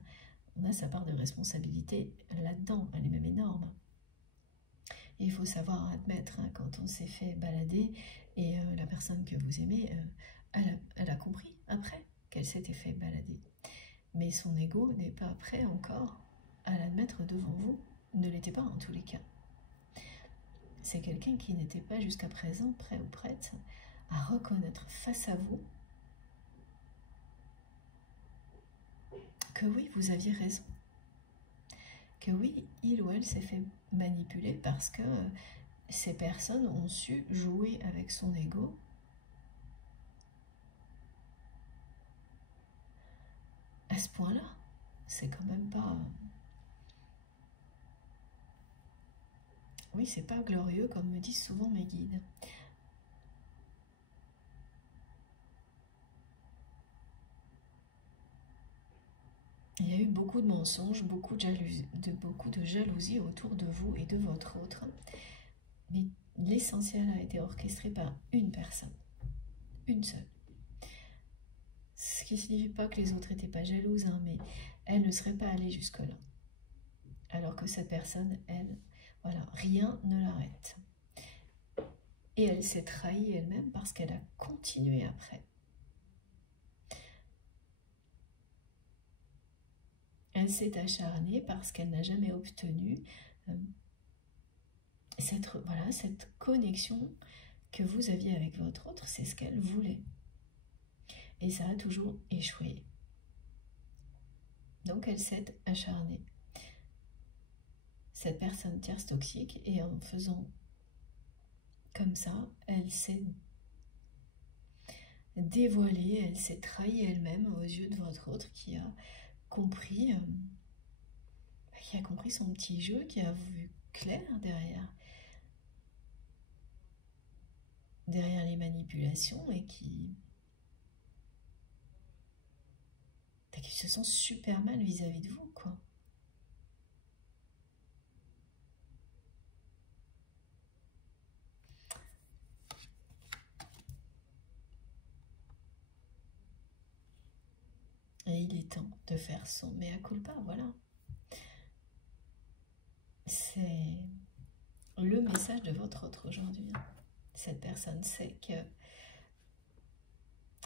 on a sa part de responsabilité là-dedans, elle est même énorme. Et il faut savoir admettre, hein, quand on s'est fait balader, et la personne que vous aimez, elle a compris après qu'elle s'était fait balader. Mais son ego n'est pas prêt encore à l'admettre devant vous, ne l'était pas en tous les cas. C'est quelqu'un qui n'était pas jusqu'à présent prêt ou prête à reconnaître face à vous que oui, vous aviez raison. Que oui, il ou elle s'est fait manipuler parce que ces personnes ont su jouer avec son ego à ce point-là. C'est quand même pas... Oui, c'est pas glorieux, comme me disent souvent mes guides. Il y a eu beaucoup de mensonges, beaucoup de jalousie autour de vous et de votre autre. Mais l'essentiel a été orchestré par une personne, une seule. Ce qui ne signifie pas que les autres n'étaient pas jalouses, hein, mais elle ne serait pas allée jusque-là. Alors que cette personne, elle, voilà, rien ne l'arrête. Et elle s'est trahie elle-même parce qu'elle a continué après. Elle s'est acharnée parce qu'elle n'a jamais obtenu cette connexion que vous aviez avec votre autre, c'est ce qu'elle voulait. Et ça a toujours échoué. Donc elle s'est acharnée. Cette personne tierce toxique, et en faisant comme ça, elle s'est dévoilée, elle s'est trahie elle-même aux yeux de votre autre qui a compris son petit jeu, qui a vu clair derrière les manipulations et qui se sent super mal vis-à-vis de vous, quoi. Et il est temps de faire son mea culpa, voilà. C'est le message de votre autre aujourd'hui. Cette personne sait que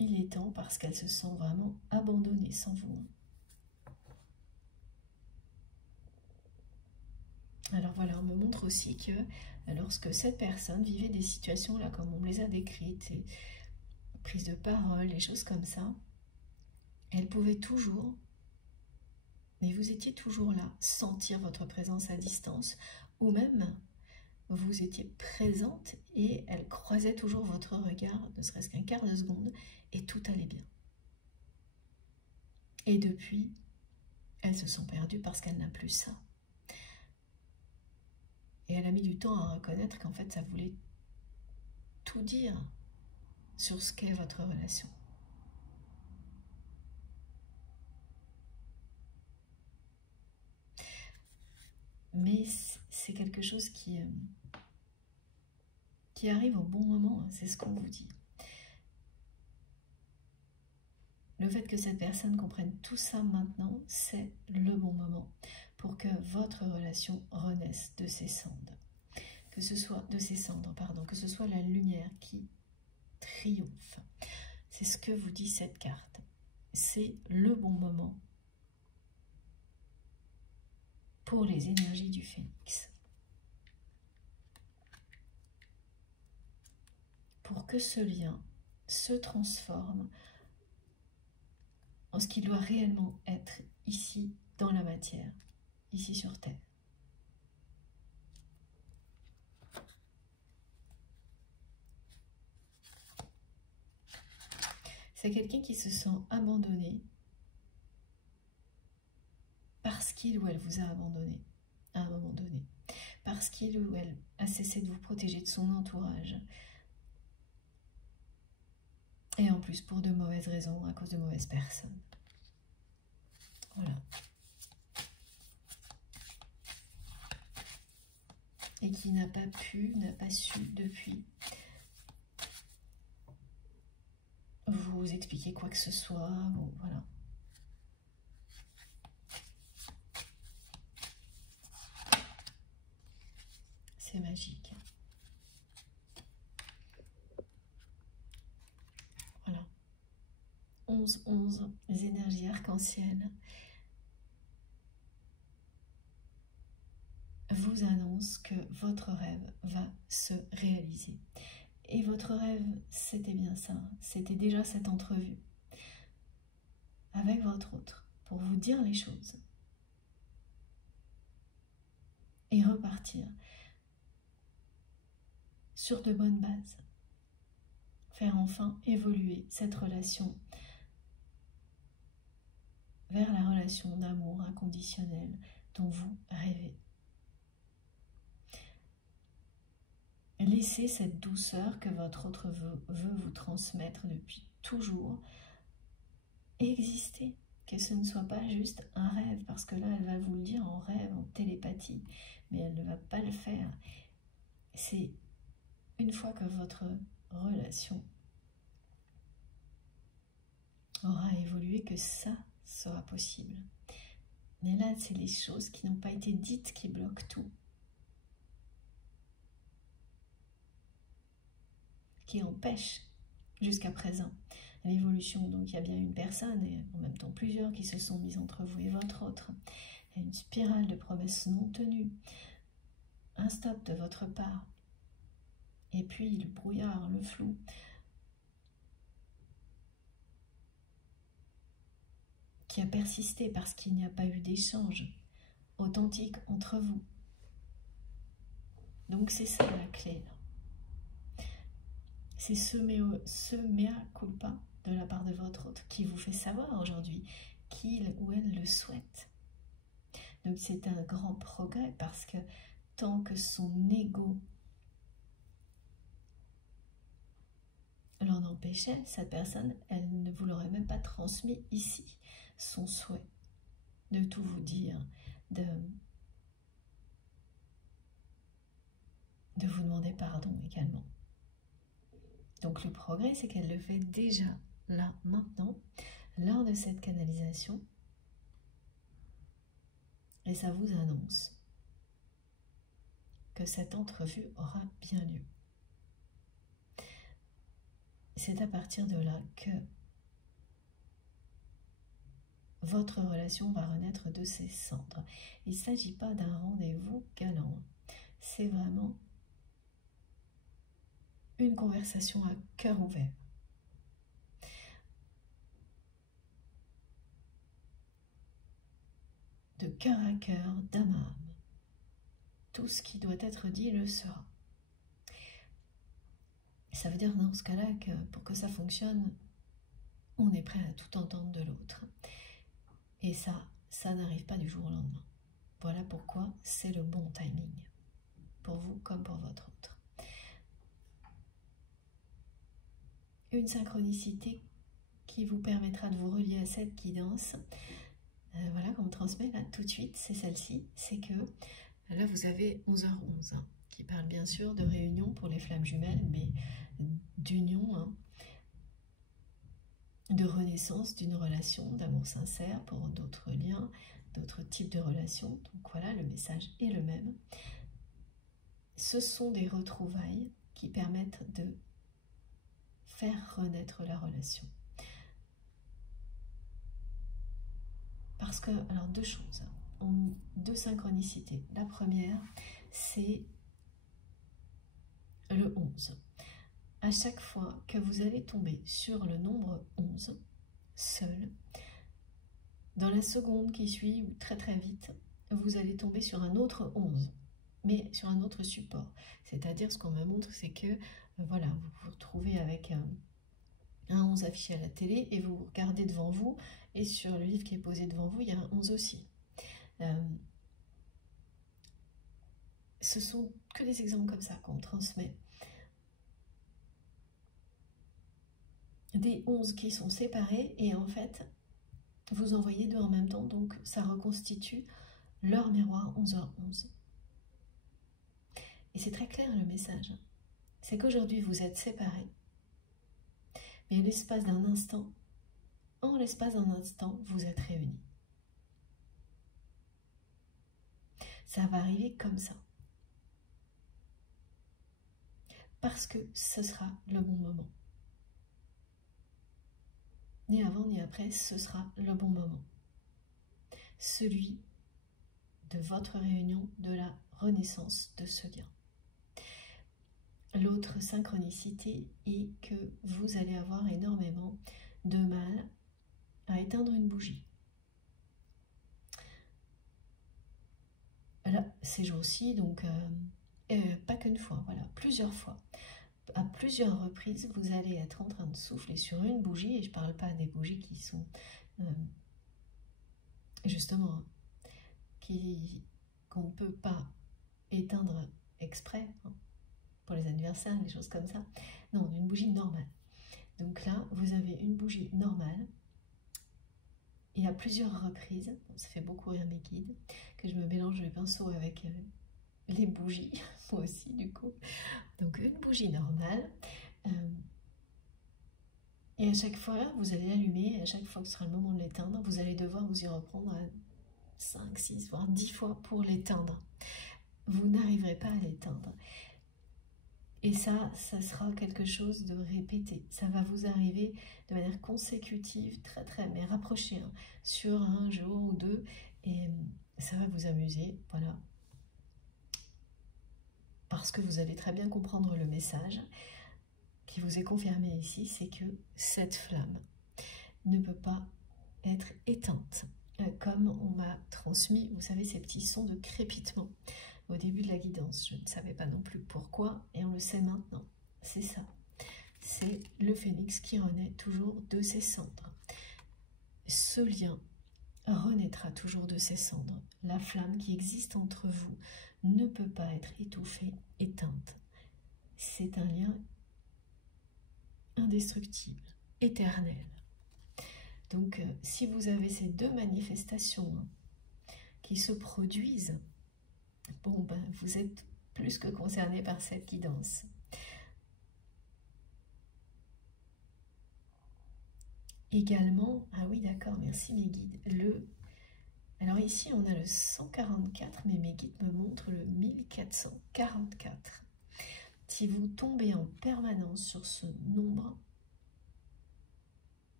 il est temps parce qu'elle se sent vraiment abandonnée sans vous. Alors voilà, on me montre aussi que lorsque cette personne vivait des situations là comme on les a décrites, et prise de parole, des choses comme ça, elle pouvait toujours, mais vous étiez toujours là, sentir votre présence à distance, ou même vous étiez présente et elle croisait toujours votre regard, ne serait-ce qu'un quart de seconde, et tout allait bien. Et depuis, elle se sent perdue parce qu'elle n'a plus ça. Et elle a mis du temps à reconnaître qu'en fait, ça voulait tout dire sur ce qu'est votre relation. Mais c'est quelque chose qui arrive au bon moment, c'est ce qu'on vous dit. Le fait que cette personne comprenne tout ça maintenant, c'est le bon moment pour que votre relation renaisse de ses cendres. Que ce soit de ses cendres, pardon, que ce soit la lumière qui triomphe. C'est ce que vous dit cette carte. C'est le bon moment pour les énergies du phénix. Pour que ce lien se transforme en ce qu'il doit réellement être ici dans la matière, ici sur Terre. C'est quelqu'un qui se sent abandonné parce qu'il ou elle vous a abandonné à un moment donné, parce qu'il ou elle a cessé de vous protéger de son entourage, et en plus pour de mauvaises raisons, à cause de mauvaises personnes. Voilà. Et qui n'a pas pu, n'a pas su depuis vous expliquer quoi que ce soit, bon, voilà. c'est magique. Voilà. 11-11, les énergies arc-en-ciel vous annoncent que votre rêve va se réaliser. Et votre rêve, c'était bien ça, c'était déjà cette entrevue avec votre autre pour vous dire les choses et repartir sur de bonnes bases, faire enfin évoluer cette relation vers la relation d'amour inconditionnel dont vous rêvez. Laissez cette douceur que votre autre veut vous transmettre depuis toujours exister, que ce ne soit pas juste un rêve, parce que là elle va vous le dire en rêve, en télépathie, mais elle ne va pas le faire. C'est une fois que votre relation aura évolué que ça sera possible. Mais là, c'est les choses qui n'ont pas été dites qui bloquent tout, qui empêchent jusqu'à présent l'évolution. Donc il y a bien une personne et en même temps plusieurs qui se sont mises entre vous et votre autre. Il y a une spirale de promesses non tenues, un stop de votre part, et puis le brouillard, le flou. Qui a persisté parce qu'il n'y a pas eu d'échange authentique entre vous. Donc c'est ça la clé. C'est ce mea culpa de la part de votre autre qui vous fait savoir aujourd'hui qu'il ou elle le souhaite. Donc c'est un grand progrès parce que tant que son ego l'en empêchait, cette personne, elle ne vous l'aurait même pas transmis ici, son souhait de tout vous dire, de vous demander pardon également. Donc le progrès, c'est qu'elle le fait déjà, là, maintenant, lors de cette canalisation, et ça vous annonce que cette entrevue aura bien lieu. C'est à partir de là que votre relation va renaître de ses cendres. Il ne s'agit pas d'un rendez-vous galant, c'est vraiment une conversation à cœur ouvert. De cœur à cœur, d'âme à âme. Tout ce qui doit être dit le sera. Ça veut dire dans ce cas-là que pour que ça fonctionne, on est prêt à tout entendre de l'autre. Et ça n'arrive pas du jour au lendemain. Voilà pourquoi c'est le bon timing, pour vous comme pour votre autre. Une synchronicité qui vous permettra de vous relier à cette guidance, voilà qu'on me transmet là tout de suite, c'est celle-ci, c'est que là vous avez 11h11, hein, qui parle bien sûr de réunion pour les flammes jumelles, mais d'union, hein, de renaissance d'une relation d'amour sincère pour d'autres liens, d'autres types de relations. Donc voilà, le message est le même. Ce sont des retrouvailles qui permettent de faire renaître la relation. Parce que, alors deux choses, deux synchronicités. La première, c'est le 11. À chaque fois que vous allez tomber sur le nombre 11, seul, dans la seconde qui suit, ou très très vite, vous allez tomber sur un autre 11, mais sur un autre support. C'est-à-dire, ce qu'on me montre, c'est que, voilà, vous vous retrouvez avec un 11 affiché à la télé, et vous regardez devant vous, et sur le livre qui est posé devant vous, il y a un 11 aussi. Ce sont que des exemples comme ça qu'on me transmet. Des 11 qui sont séparés, et en fait, vous en voyez deux en même temps, donc ça reconstitue leur miroir 11h11. Et c'est très clair le message. C'est qu'aujourd'hui, vous êtes séparés, mais l'espace d'un instant, en l'espace d'un instant, vous êtes réunis. Ça va arriver comme ça. parce que ce sera le bon moment. Ni avant ni après, ce sera le bon moment. Celui de votre réunion, de la renaissance de ce lien. L'autre synchronicité est que vous allez avoir énormément de mal à éteindre une bougie. Là, ces jours-ci, donc pas qu'une fois, voilà, plusieurs fois. À plusieurs reprises, vous allez être en train de souffler sur une bougie, et je ne parle pas des bougies qui sont justement qu'on ne peut pas éteindre exprès, hein, pour les anniversaires, des choses comme ça. Non, une bougie normale. Donc là, vous avez une bougie normale, et à plusieurs reprises, ça fait beaucoup rire mes guides, que je me mélange les pinceaux avec les bougies, moi aussi du coup. Donc une bougie normale, et à chaque fois, vous allez l'allumer, et à chaque fois que ce sera le moment de l'éteindre, vous allez devoir vous y reprendre 5, 6, voire 10 fois pour l'éteindre. Vous n'arriverez pas à l'éteindre. Et ça sera quelque chose de répété. Ça va vous arriver de manière consécutive, mais rapprochée, hein, sur un jour ou deux, et ça va vous amuser, voilà. Parce que vous allez très bien comprendre le message qui vous est confirmé ici, c'est que cette flamme ne peut pas être éteinte. Comme on m'a transmis, vous savez, ces petits sons de crépitement au début de la guidance. Je ne savais pas non plus pourquoi, et on le sait maintenant. C'est ça. C'est le phénix qui renaît toujours de ses cendres. Ce lien renaîtra toujours de ses cendres. La flamme qui existe entre vous ne peut pas être étouffée, éteinte. C'est un lien indestructible, éternel. Donc, si vous avez ces deux manifestations, hein, qui se produisent, bon, ben, vous êtes plus que concerné par cette guidance. Également, ah oui d'accord, merci mes guides, alors ici on a le 144, mais mes guides me montrent le 1444. Si vous tombez en permanence sur ce nombre,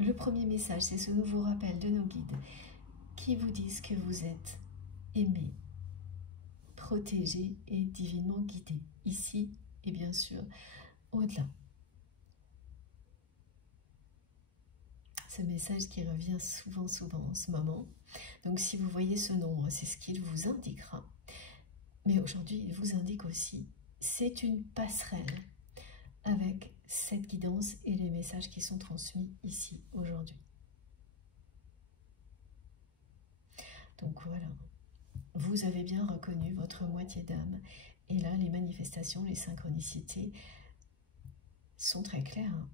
le premier message, c'est ce nouveau rappel de nos guides qui vous disent que vous êtes aimé, protégé et divinement guidé, ici et bien sûr au-delà. Ce message qui revient souvent en ce moment. Donc si vous voyez ce nombre, c'est ce qu'il vous indiquera. Mais aujourd'hui, il vous indique aussi, c'est une passerelle avec cette guidance et les messages qui sont transmis ici aujourd'hui. Donc voilà, vous avez bien reconnu votre moitié d'âme. Et là, les manifestations, les synchronicités sont très claires.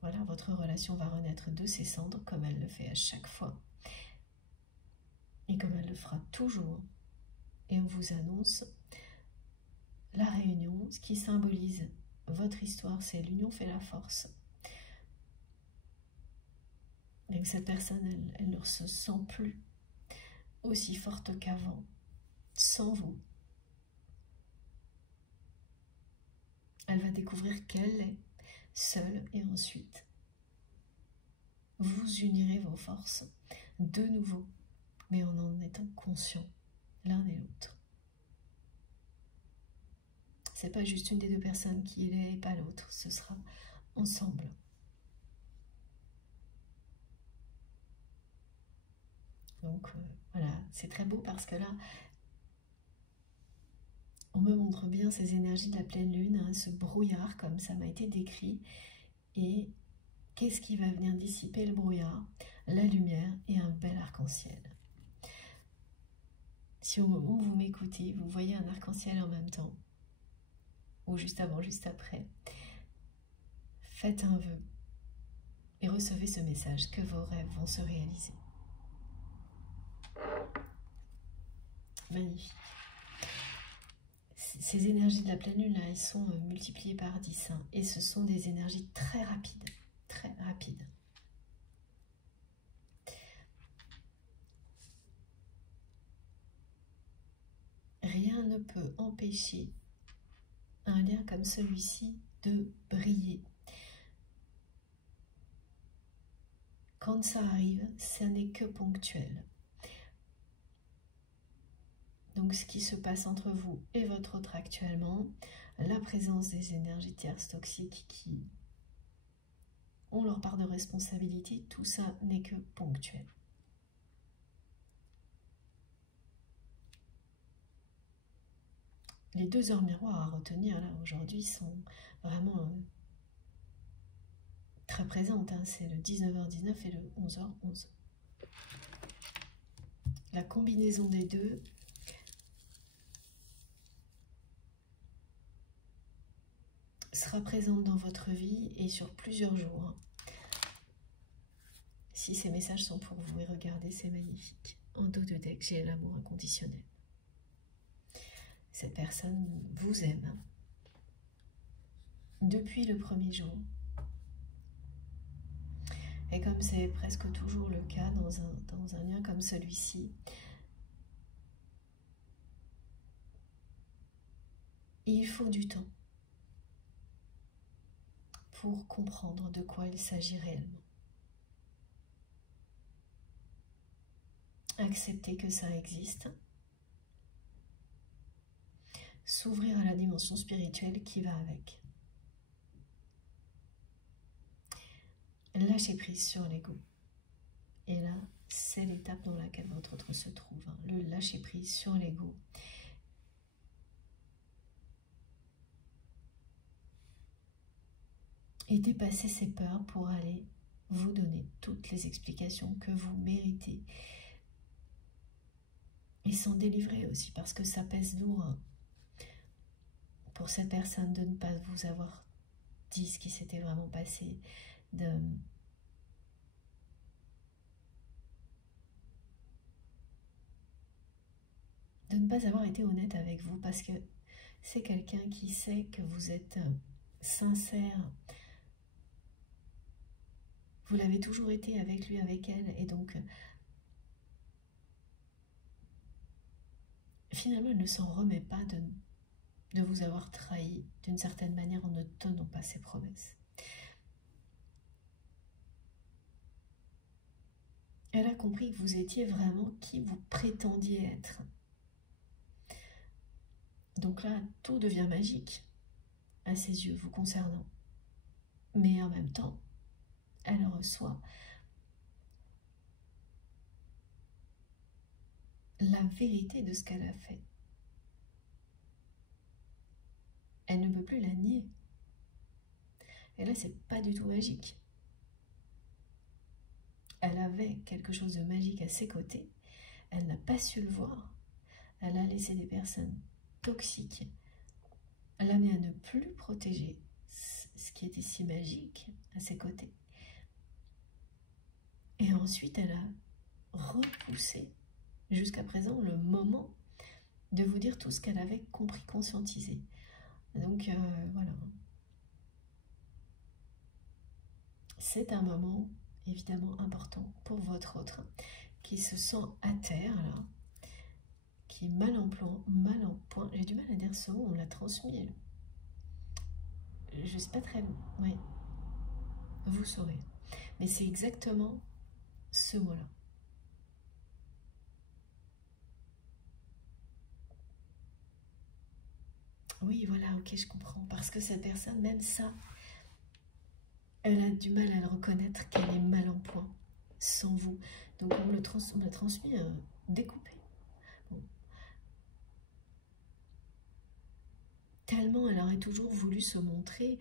Voilà, votre relation va renaître de ses cendres comme elle le fait à chaque fois. Et comme elle le fera toujours. Et on vous annonce la réunion, ce qui symbolise votre histoire, c'est l'union fait la force. Et que cette personne, elle ne se sent plus aussi forte qu'avant, sans vous. Elle va découvrir qu'elle est seule, et ensuite, vous unirez vos forces de nouveau, mais en étant conscients l'un et l'autre. C'est pas juste une des deux personnes qui est et pas l'autre, ce sera ensemble. Donc voilà, c'est très beau parce que là, on me montre bien ces énergies de la pleine lune, hein, ce brouillard comme ça m'a été décrit. Et qu'est-ce qui va venir dissiper le brouillard? La lumière et un bel arc-en-ciel. Si au moment où vous m'écoutez, vous voyez un arc-en-ciel en même temps, ou juste avant, juste après, faites un vœu et recevez ce message que vos rêves vont se réaliser. Magnifique. Ces énergies de la pleine lune, là, elles sont multipliées par 10, hein, et ce sont des énergies très rapides, très rapides. rien ne peut empêcher un lien comme celui-ci de briller. Quand ça arrive, ça n'est que ponctuel. Donc ce qui se passe entre vous et votre autre actuellement, la présence des énergies tierces toxiques qui ont leur part de responsabilité, tout ça n'est que ponctuel. Les 2 heures miroirs à retenir là aujourd'hui sont vraiment très présentes. Hein. C'est le 19h19 et le 11h11. La combinaison des deux sera présente dans votre vie et sur plusieurs jours. Si ces messages sont pour vous, et regardez, c'est magnifique. En dos de deck, j'ai l'amour inconditionnel. Cette personne vous aime depuis le premier jour. Et comme c'est presque toujours le cas dans un lien comme celui-ci, il faut du temps pour comprendre de quoi il s'agit réellement. Accepter que ça existe. S'ouvrir à la dimension spirituelle qui va avec. Lâcher prise sur l'ego. Et là, c'est l'étape dans laquelle votre autre se trouve. Hein. Le lâcher prise sur l'ego. Et dépasser ses peurs pour aller vous donner toutes les explications que vous méritez. Et s'en délivrer aussi, parce que ça pèse lourd. Hein. Pour cette personne de ne pas vous avoir dit ce qui s'était vraiment passé, de ne pas avoir été honnête avec vous, parce que c'est quelqu'un qui sait que vous êtes sincère. Vous l'avez toujours été avec lui, avec elle, et donc finalement elle ne s'en remet pas de vous avoir trahi d'une certaine manière en ne tenant pas ses promesses. Elle a compris que vous étiez vraiment qui vous prétendiez être. Donc là, tout devient magique à ses yeux vous concernant. Mais en même temps, elle reçoit la vérité de ce qu'elle a fait. Elle ne peut plus la nier. Et là, c'est pas du tout magique. Elle avait quelque chose de magique à ses côtés. Elle n'a pas su le voir. Elle a laissé des personnes toxiques l'amener à ne plus protéger ce qui était si magique à ses côtés. Et ensuite, elle a repoussé jusqu'à présent le moment de vous dire tout ce qu'elle avait compris, conscientisé. Donc voilà. C'est un moment évidemment important pour votre autre qui se sent à terre là, qui est mal en point. J'ai du mal à dire ce mot, on l'a transmis. Je sais pas très bien. Oui. Vous saurez. Mais c'est exactement ce mot-là. Oui, voilà, ok, je comprends. Parce que cette personne, même ça, elle a du mal à le reconnaître qu'elle est mal en point, sans vous. Donc on l'a transmis découpé. Bon. Tellement elle aurait toujours voulu se montrer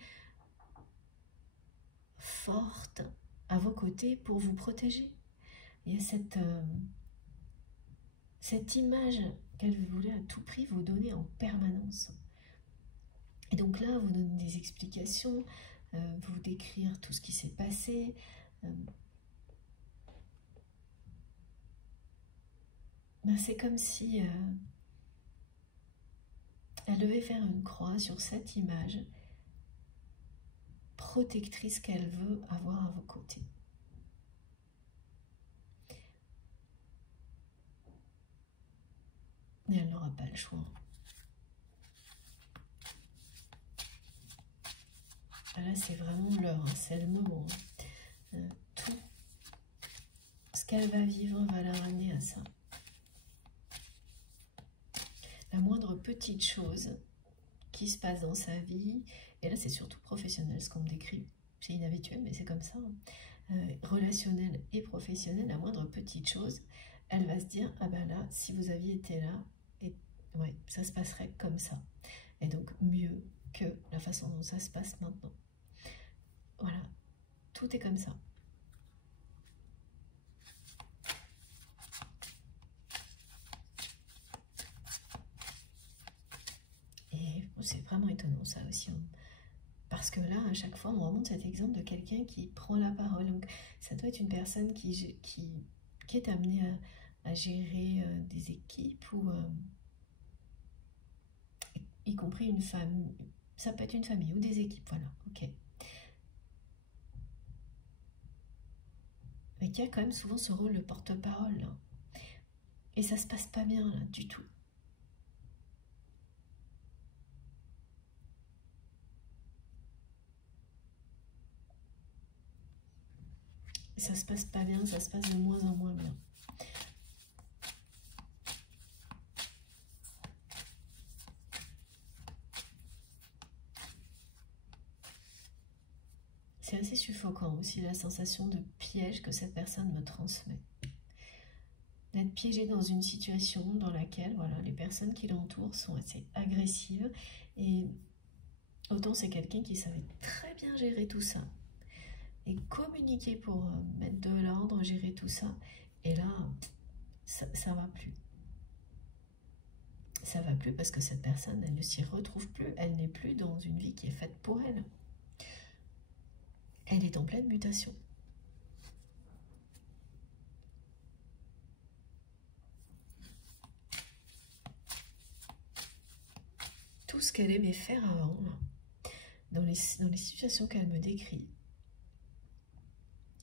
forte à vos côtés pour vous protéger. Il y a cette image qu'elle voulait à tout prix vous donner en permanence. Et donc là, vous donne des explications, vous décrire tout ce qui s'est passé. Ben c'est comme si elle devait faire une croix sur cette image protectrice qu'elle veut avoir à vos côtés. Et elle n'aura pas le choix. Enfin là, c'est vraiment l'heure, hein, c'est le moment. Hein. Tout ce qu'elle va vivre va la ramener à ça. La moindre petite chose qui se passe dans sa vie, et là c'est surtout professionnel ce qu'on me décrit, c'est inhabituel mais c'est comme ça, hein. Relationnel et professionnel, la moindre petite chose, elle va se dire, ah ben là, si vous aviez été là, et ouais, ça se passerait comme ça. Et donc mieux que la façon dont ça se passe maintenant. Voilà, tout est comme ça. Et c'est vraiment étonnant ça aussi. Hein. Parce que là, à chaque fois, on remonte cet exemple de quelqu'un qui prend la parole. Donc, ça doit être une personne qui est amenée à gérer des équipes ou y compris une famille. Ça peut être une famille ou des équipes, voilà, ok. Mais qui a quand même souvent ce rôle de porte-parole. Et ça se passe pas bien, là, du tout. Ça se passe pas bien, ça se passe de moins en moins bien. C'est assez suffocant aussi la sensation de piège que cette personne me transmet. D'être piégé dans une situation dans laquelle voilà, les personnes qui l'entourent sont assez agressives. Et autant c'est quelqu'un qui savait très bien gérer tout ça. Et communiquer pour mettre de l'ordre, gérer tout ça. Et là, ça va plus. Ça va plus parce que cette personne, elle ne s'y retrouve plus. Elle n'est plus dans une vie qui est faite pour elle. Elle est en pleine mutation. Tout ce qu'elle aimait faire avant, dans les situations qu'elle me décrit,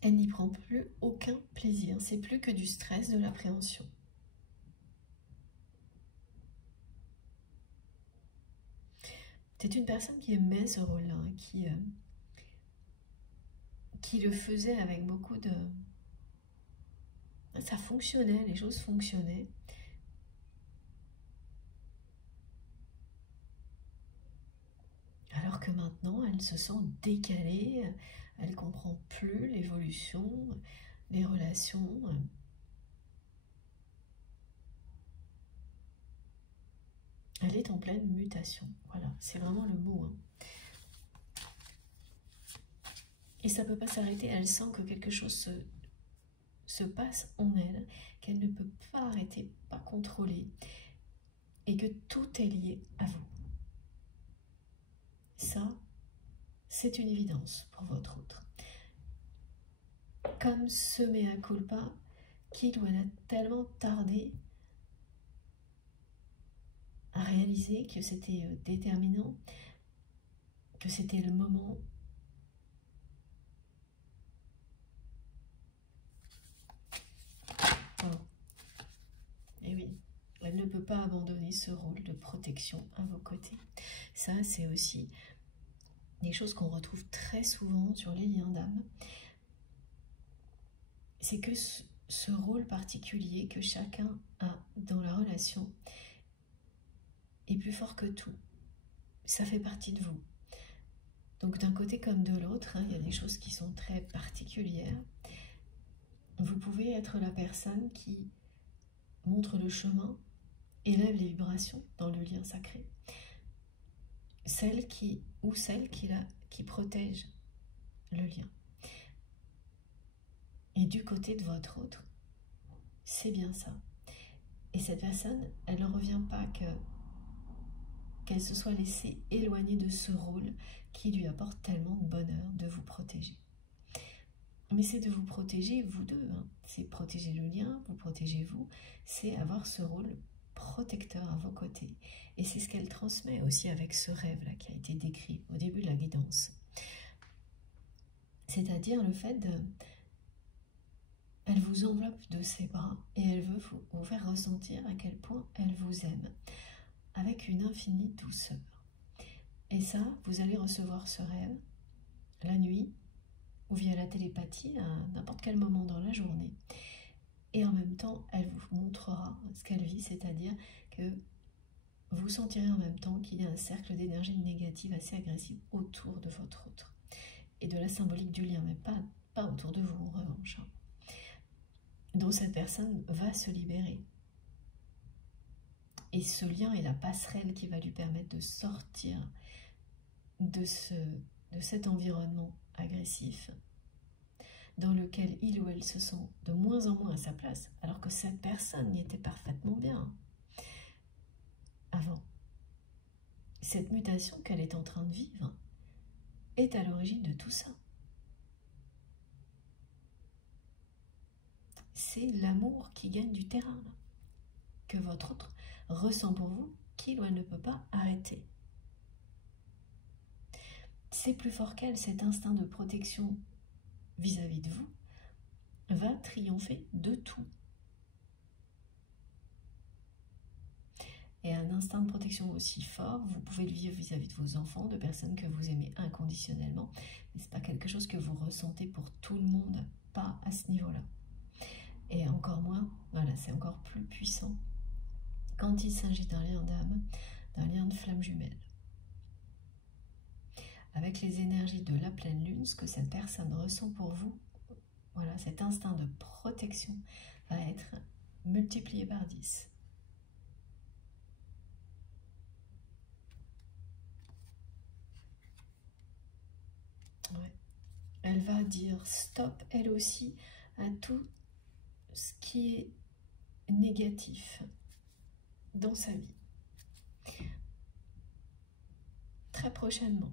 elle n'y prend plus aucun plaisir. C'est plus que du stress, de l'appréhension. C'est une personne qui aimait ce rôle-là, qui le faisait avec beaucoup de... Ça fonctionnait, les choses fonctionnaient. Alors que maintenant, elle se sent décalée, elle ne comprend plus l'évolution, les relations. Elle est en pleine mutation. Voilà, c'est vraiment le mot. Hein. Et ça ne peut pas s'arrêter. Elle sent que quelque chose se passe en elle, qu'elle ne peut pas arrêter, pas contrôler, et que tout est lié à vous. Ça, c'est une évidence pour votre autre. Comme ce mea culpa qu'il ou elle a tellement tardé à réaliser que c'était déterminant, que c'était le moment. Oh. Et oui, elle ne peut pas abandonner ce rôle de protection à vos côtés. Ça, c'est aussi des choses qu'on retrouve très souvent sur les liens d'âme. C'est que ce rôle particulier que chacun a dans la relation est plus fort que tout. Ça fait partie de vous. Donc d'un côté comme de l'autre, hein, il y a des choses qui sont très particulières. Vous pouvez être la personne qui montre le chemin, élève les vibrations dans le lien sacré. Celle qui protège le lien. Et du côté de votre autre, c'est bien ça. Et cette personne, elle ne revient pas qu'elle se soit laissée éloigner de ce rôle qui lui apporte tellement de bonheur de vous protéger. Mais c'est de vous protéger, vous deux. Hein. C'est protéger le lien, vous protégez vous. C'est avoir ce rôle protecteur à vos côtés. Et c'est ce qu'elle transmet aussi avec ce rêve-là qui a été décrit au début de la guidance. C'est-à-dire le fait de... Elle vous enveloppe de ses bras et elle veut vous faire ressentir à quel point elle vous aime, avec une infinie douceur. Et ça, vous allez recevoir ce rêve la nuit ou via la télépathie à n'importe quel moment dans la journée. Et en même temps, elle vous montrera ce qu'elle vit, c'est-à-dire que vous sentirez en même temps qu'il y a un cercle d'énergie négative assez agressive autour de votre autre. Et de la symbolique du lien, mais pas autour de vous en revanche. Dont cette personne va se libérer. Et ce lien est la passerelle qui va lui permettre de sortir de cet environnement agressif dans lequel il ou elle se sent de moins en moins à sa place, alors que cette personne y était parfaitement bien avant. Cette mutation qu'elle est en train de vivre est à l'origine de tout ça. C'est l'amour qui gagne du terrain, que votre autre ressent pour vous, qu'il ou elle ne peut pas arrêter. C'est plus fort qu'elle, cet instinct de protection vis-à-vis de vous va triompher de tout. Et un instinct de protection aussi fort, vous pouvez le vivre vis-à-vis de vos enfants, de personnes que vous aimez inconditionnellement, mais ce n'est pas quelque chose que vous ressentez pour tout le monde, pas à ce niveau-là. Et encore moins, voilà, c'est encore plus puissant quand il s'agit d'un lien d'âme, d'un lien de flamme jumelle. Avec les énergies de la pleine lune, ce que cette personne ressent pour vous, voilà, cet instinct de protection va être multiplié par 10. Ouais. Elle va dire stop, elle aussi, à tout ce qui est négatif dans sa vie. Très prochainement.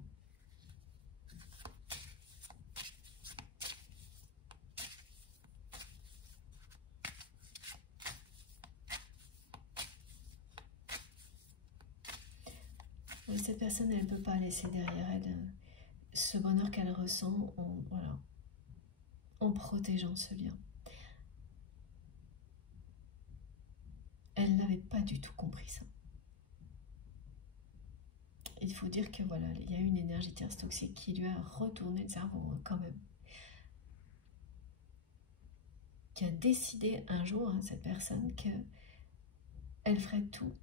Cette personne, elle ne peut pas laisser derrière elle ce bonheur qu'elle ressent en protégeant ce lien. Elle n'avait pas du tout compris ça. Il faut dire que voilà, il y a une énergie tierce toxique qui lui a retourné le cerveau quand même. Qui a décidé un jour, cette personne, qu'elle ferait tout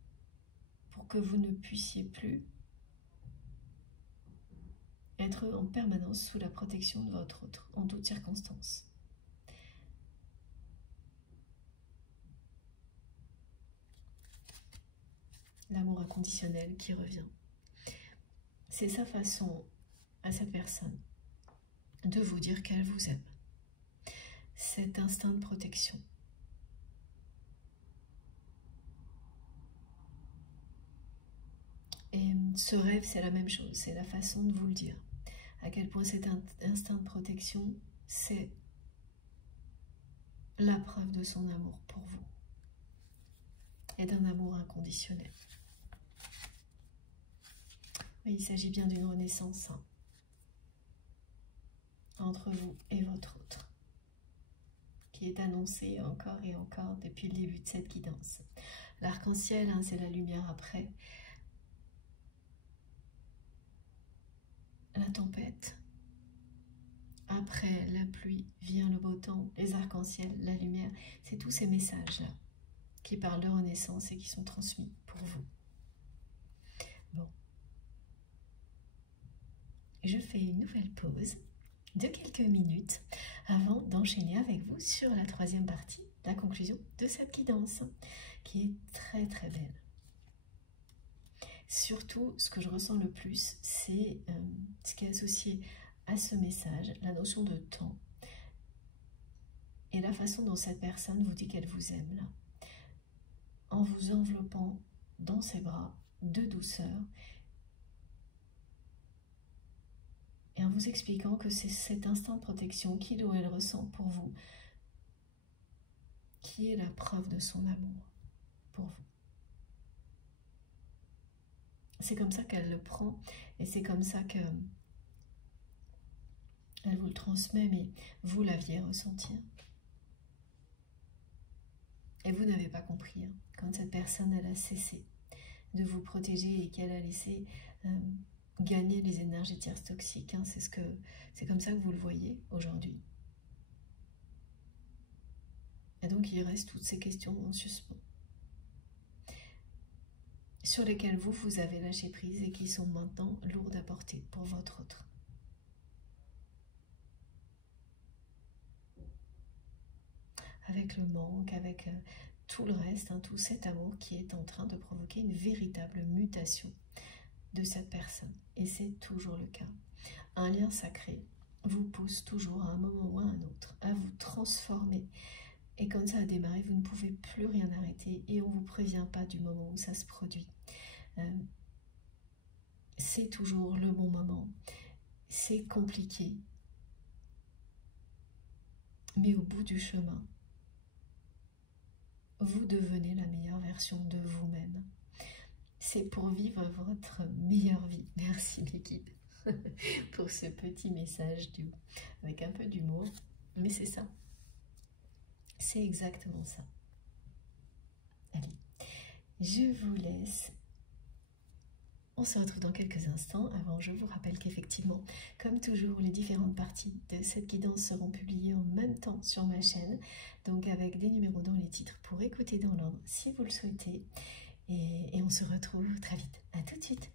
pour que vous ne puissiez plus être en permanence sous la protection de votre autre, en toutes circonstances. L'amour inconditionnel qui revient. C'est sa façon à cette personne de vous dire qu'elle vous aime. Cet instinct de protection. Et ce rêve, c'est la même chose, c'est la façon de vous le dire. À quel point cet instinct de protection, c'est la preuve de son amour pour vous. Et d'un amour inconditionnel. Mais il s'agit bien d'une renaissance entre vous et votre autre, qui est annoncée encore et encore depuis le début de cette guidance. L'arc-en-ciel, c'est la lumière après la tempête. Après la pluie vient le beau temps, les arcs-en-ciel, la lumière. C'est tous ces messages-là qui parlent de renaissance et qui sont transmis pour vous. Bon. Je fais une nouvelle pause de quelques minutes avant d'enchaîner avec vous sur la troisième partie, la conclusion de cette guidance, qui est très très belle. Surtout, ce que je ressens le plus, c'est ce qui est associé à ce message, la notion de temps, et la façon dont cette personne vous dit qu'elle vous aime, là, en vous enveloppant dans ses bras de douceur, et en vous expliquant que c'est cet instinct de protection qu'il ou elle ressent pour vous, qui est la preuve de son amour pour vous. C'est comme ça qu'elle le prend, et c'est comme ça que elle vous le transmet, mais vous l'aviez ressenti. Et vous n'avez pas compris, quand cette personne elle a cessé de vous protéger et qu'elle a laissé gagner les énergies tierces toxiques, hein, c'est comme ça que vous le voyez aujourd'hui. Et donc il reste toutes ces questions en suspens, sur lesquelles vous avez lâché prise et qui sont maintenant lourdes à porter pour votre autre. Avec le manque, avec tout le reste, hein, tout cet amour qui est en train de provoquer une véritable mutation de cette personne. Et c'est toujours le cas. Un lien sacré vous pousse toujours à un moment ou à un autre à vous transformer. Et quand ça a démarré, vous ne pouvez plus rien arrêter et on ne vous prévient pas du moment où ça se produit. C'est toujours le bon moment. C'est compliqué. Mais au bout du chemin, vous devenez la meilleure version de vous-même. C'est pour vivre votre meilleure vie. Merci mes guides pour ce petit message avec un peu d'humour. Mais c'est ça. C'est exactement ça. Allez, je vous laisse. On se retrouve dans quelques instants. Avant, je vous rappelle qu'effectivement, comme toujours, les différentes parties de cette guidance seront publiées en même temps sur ma chaîne, donc avec des numéros dans les titres pour écouter dans l'ordre si vous le souhaitez. Et on se retrouve très vite. À tout de suite.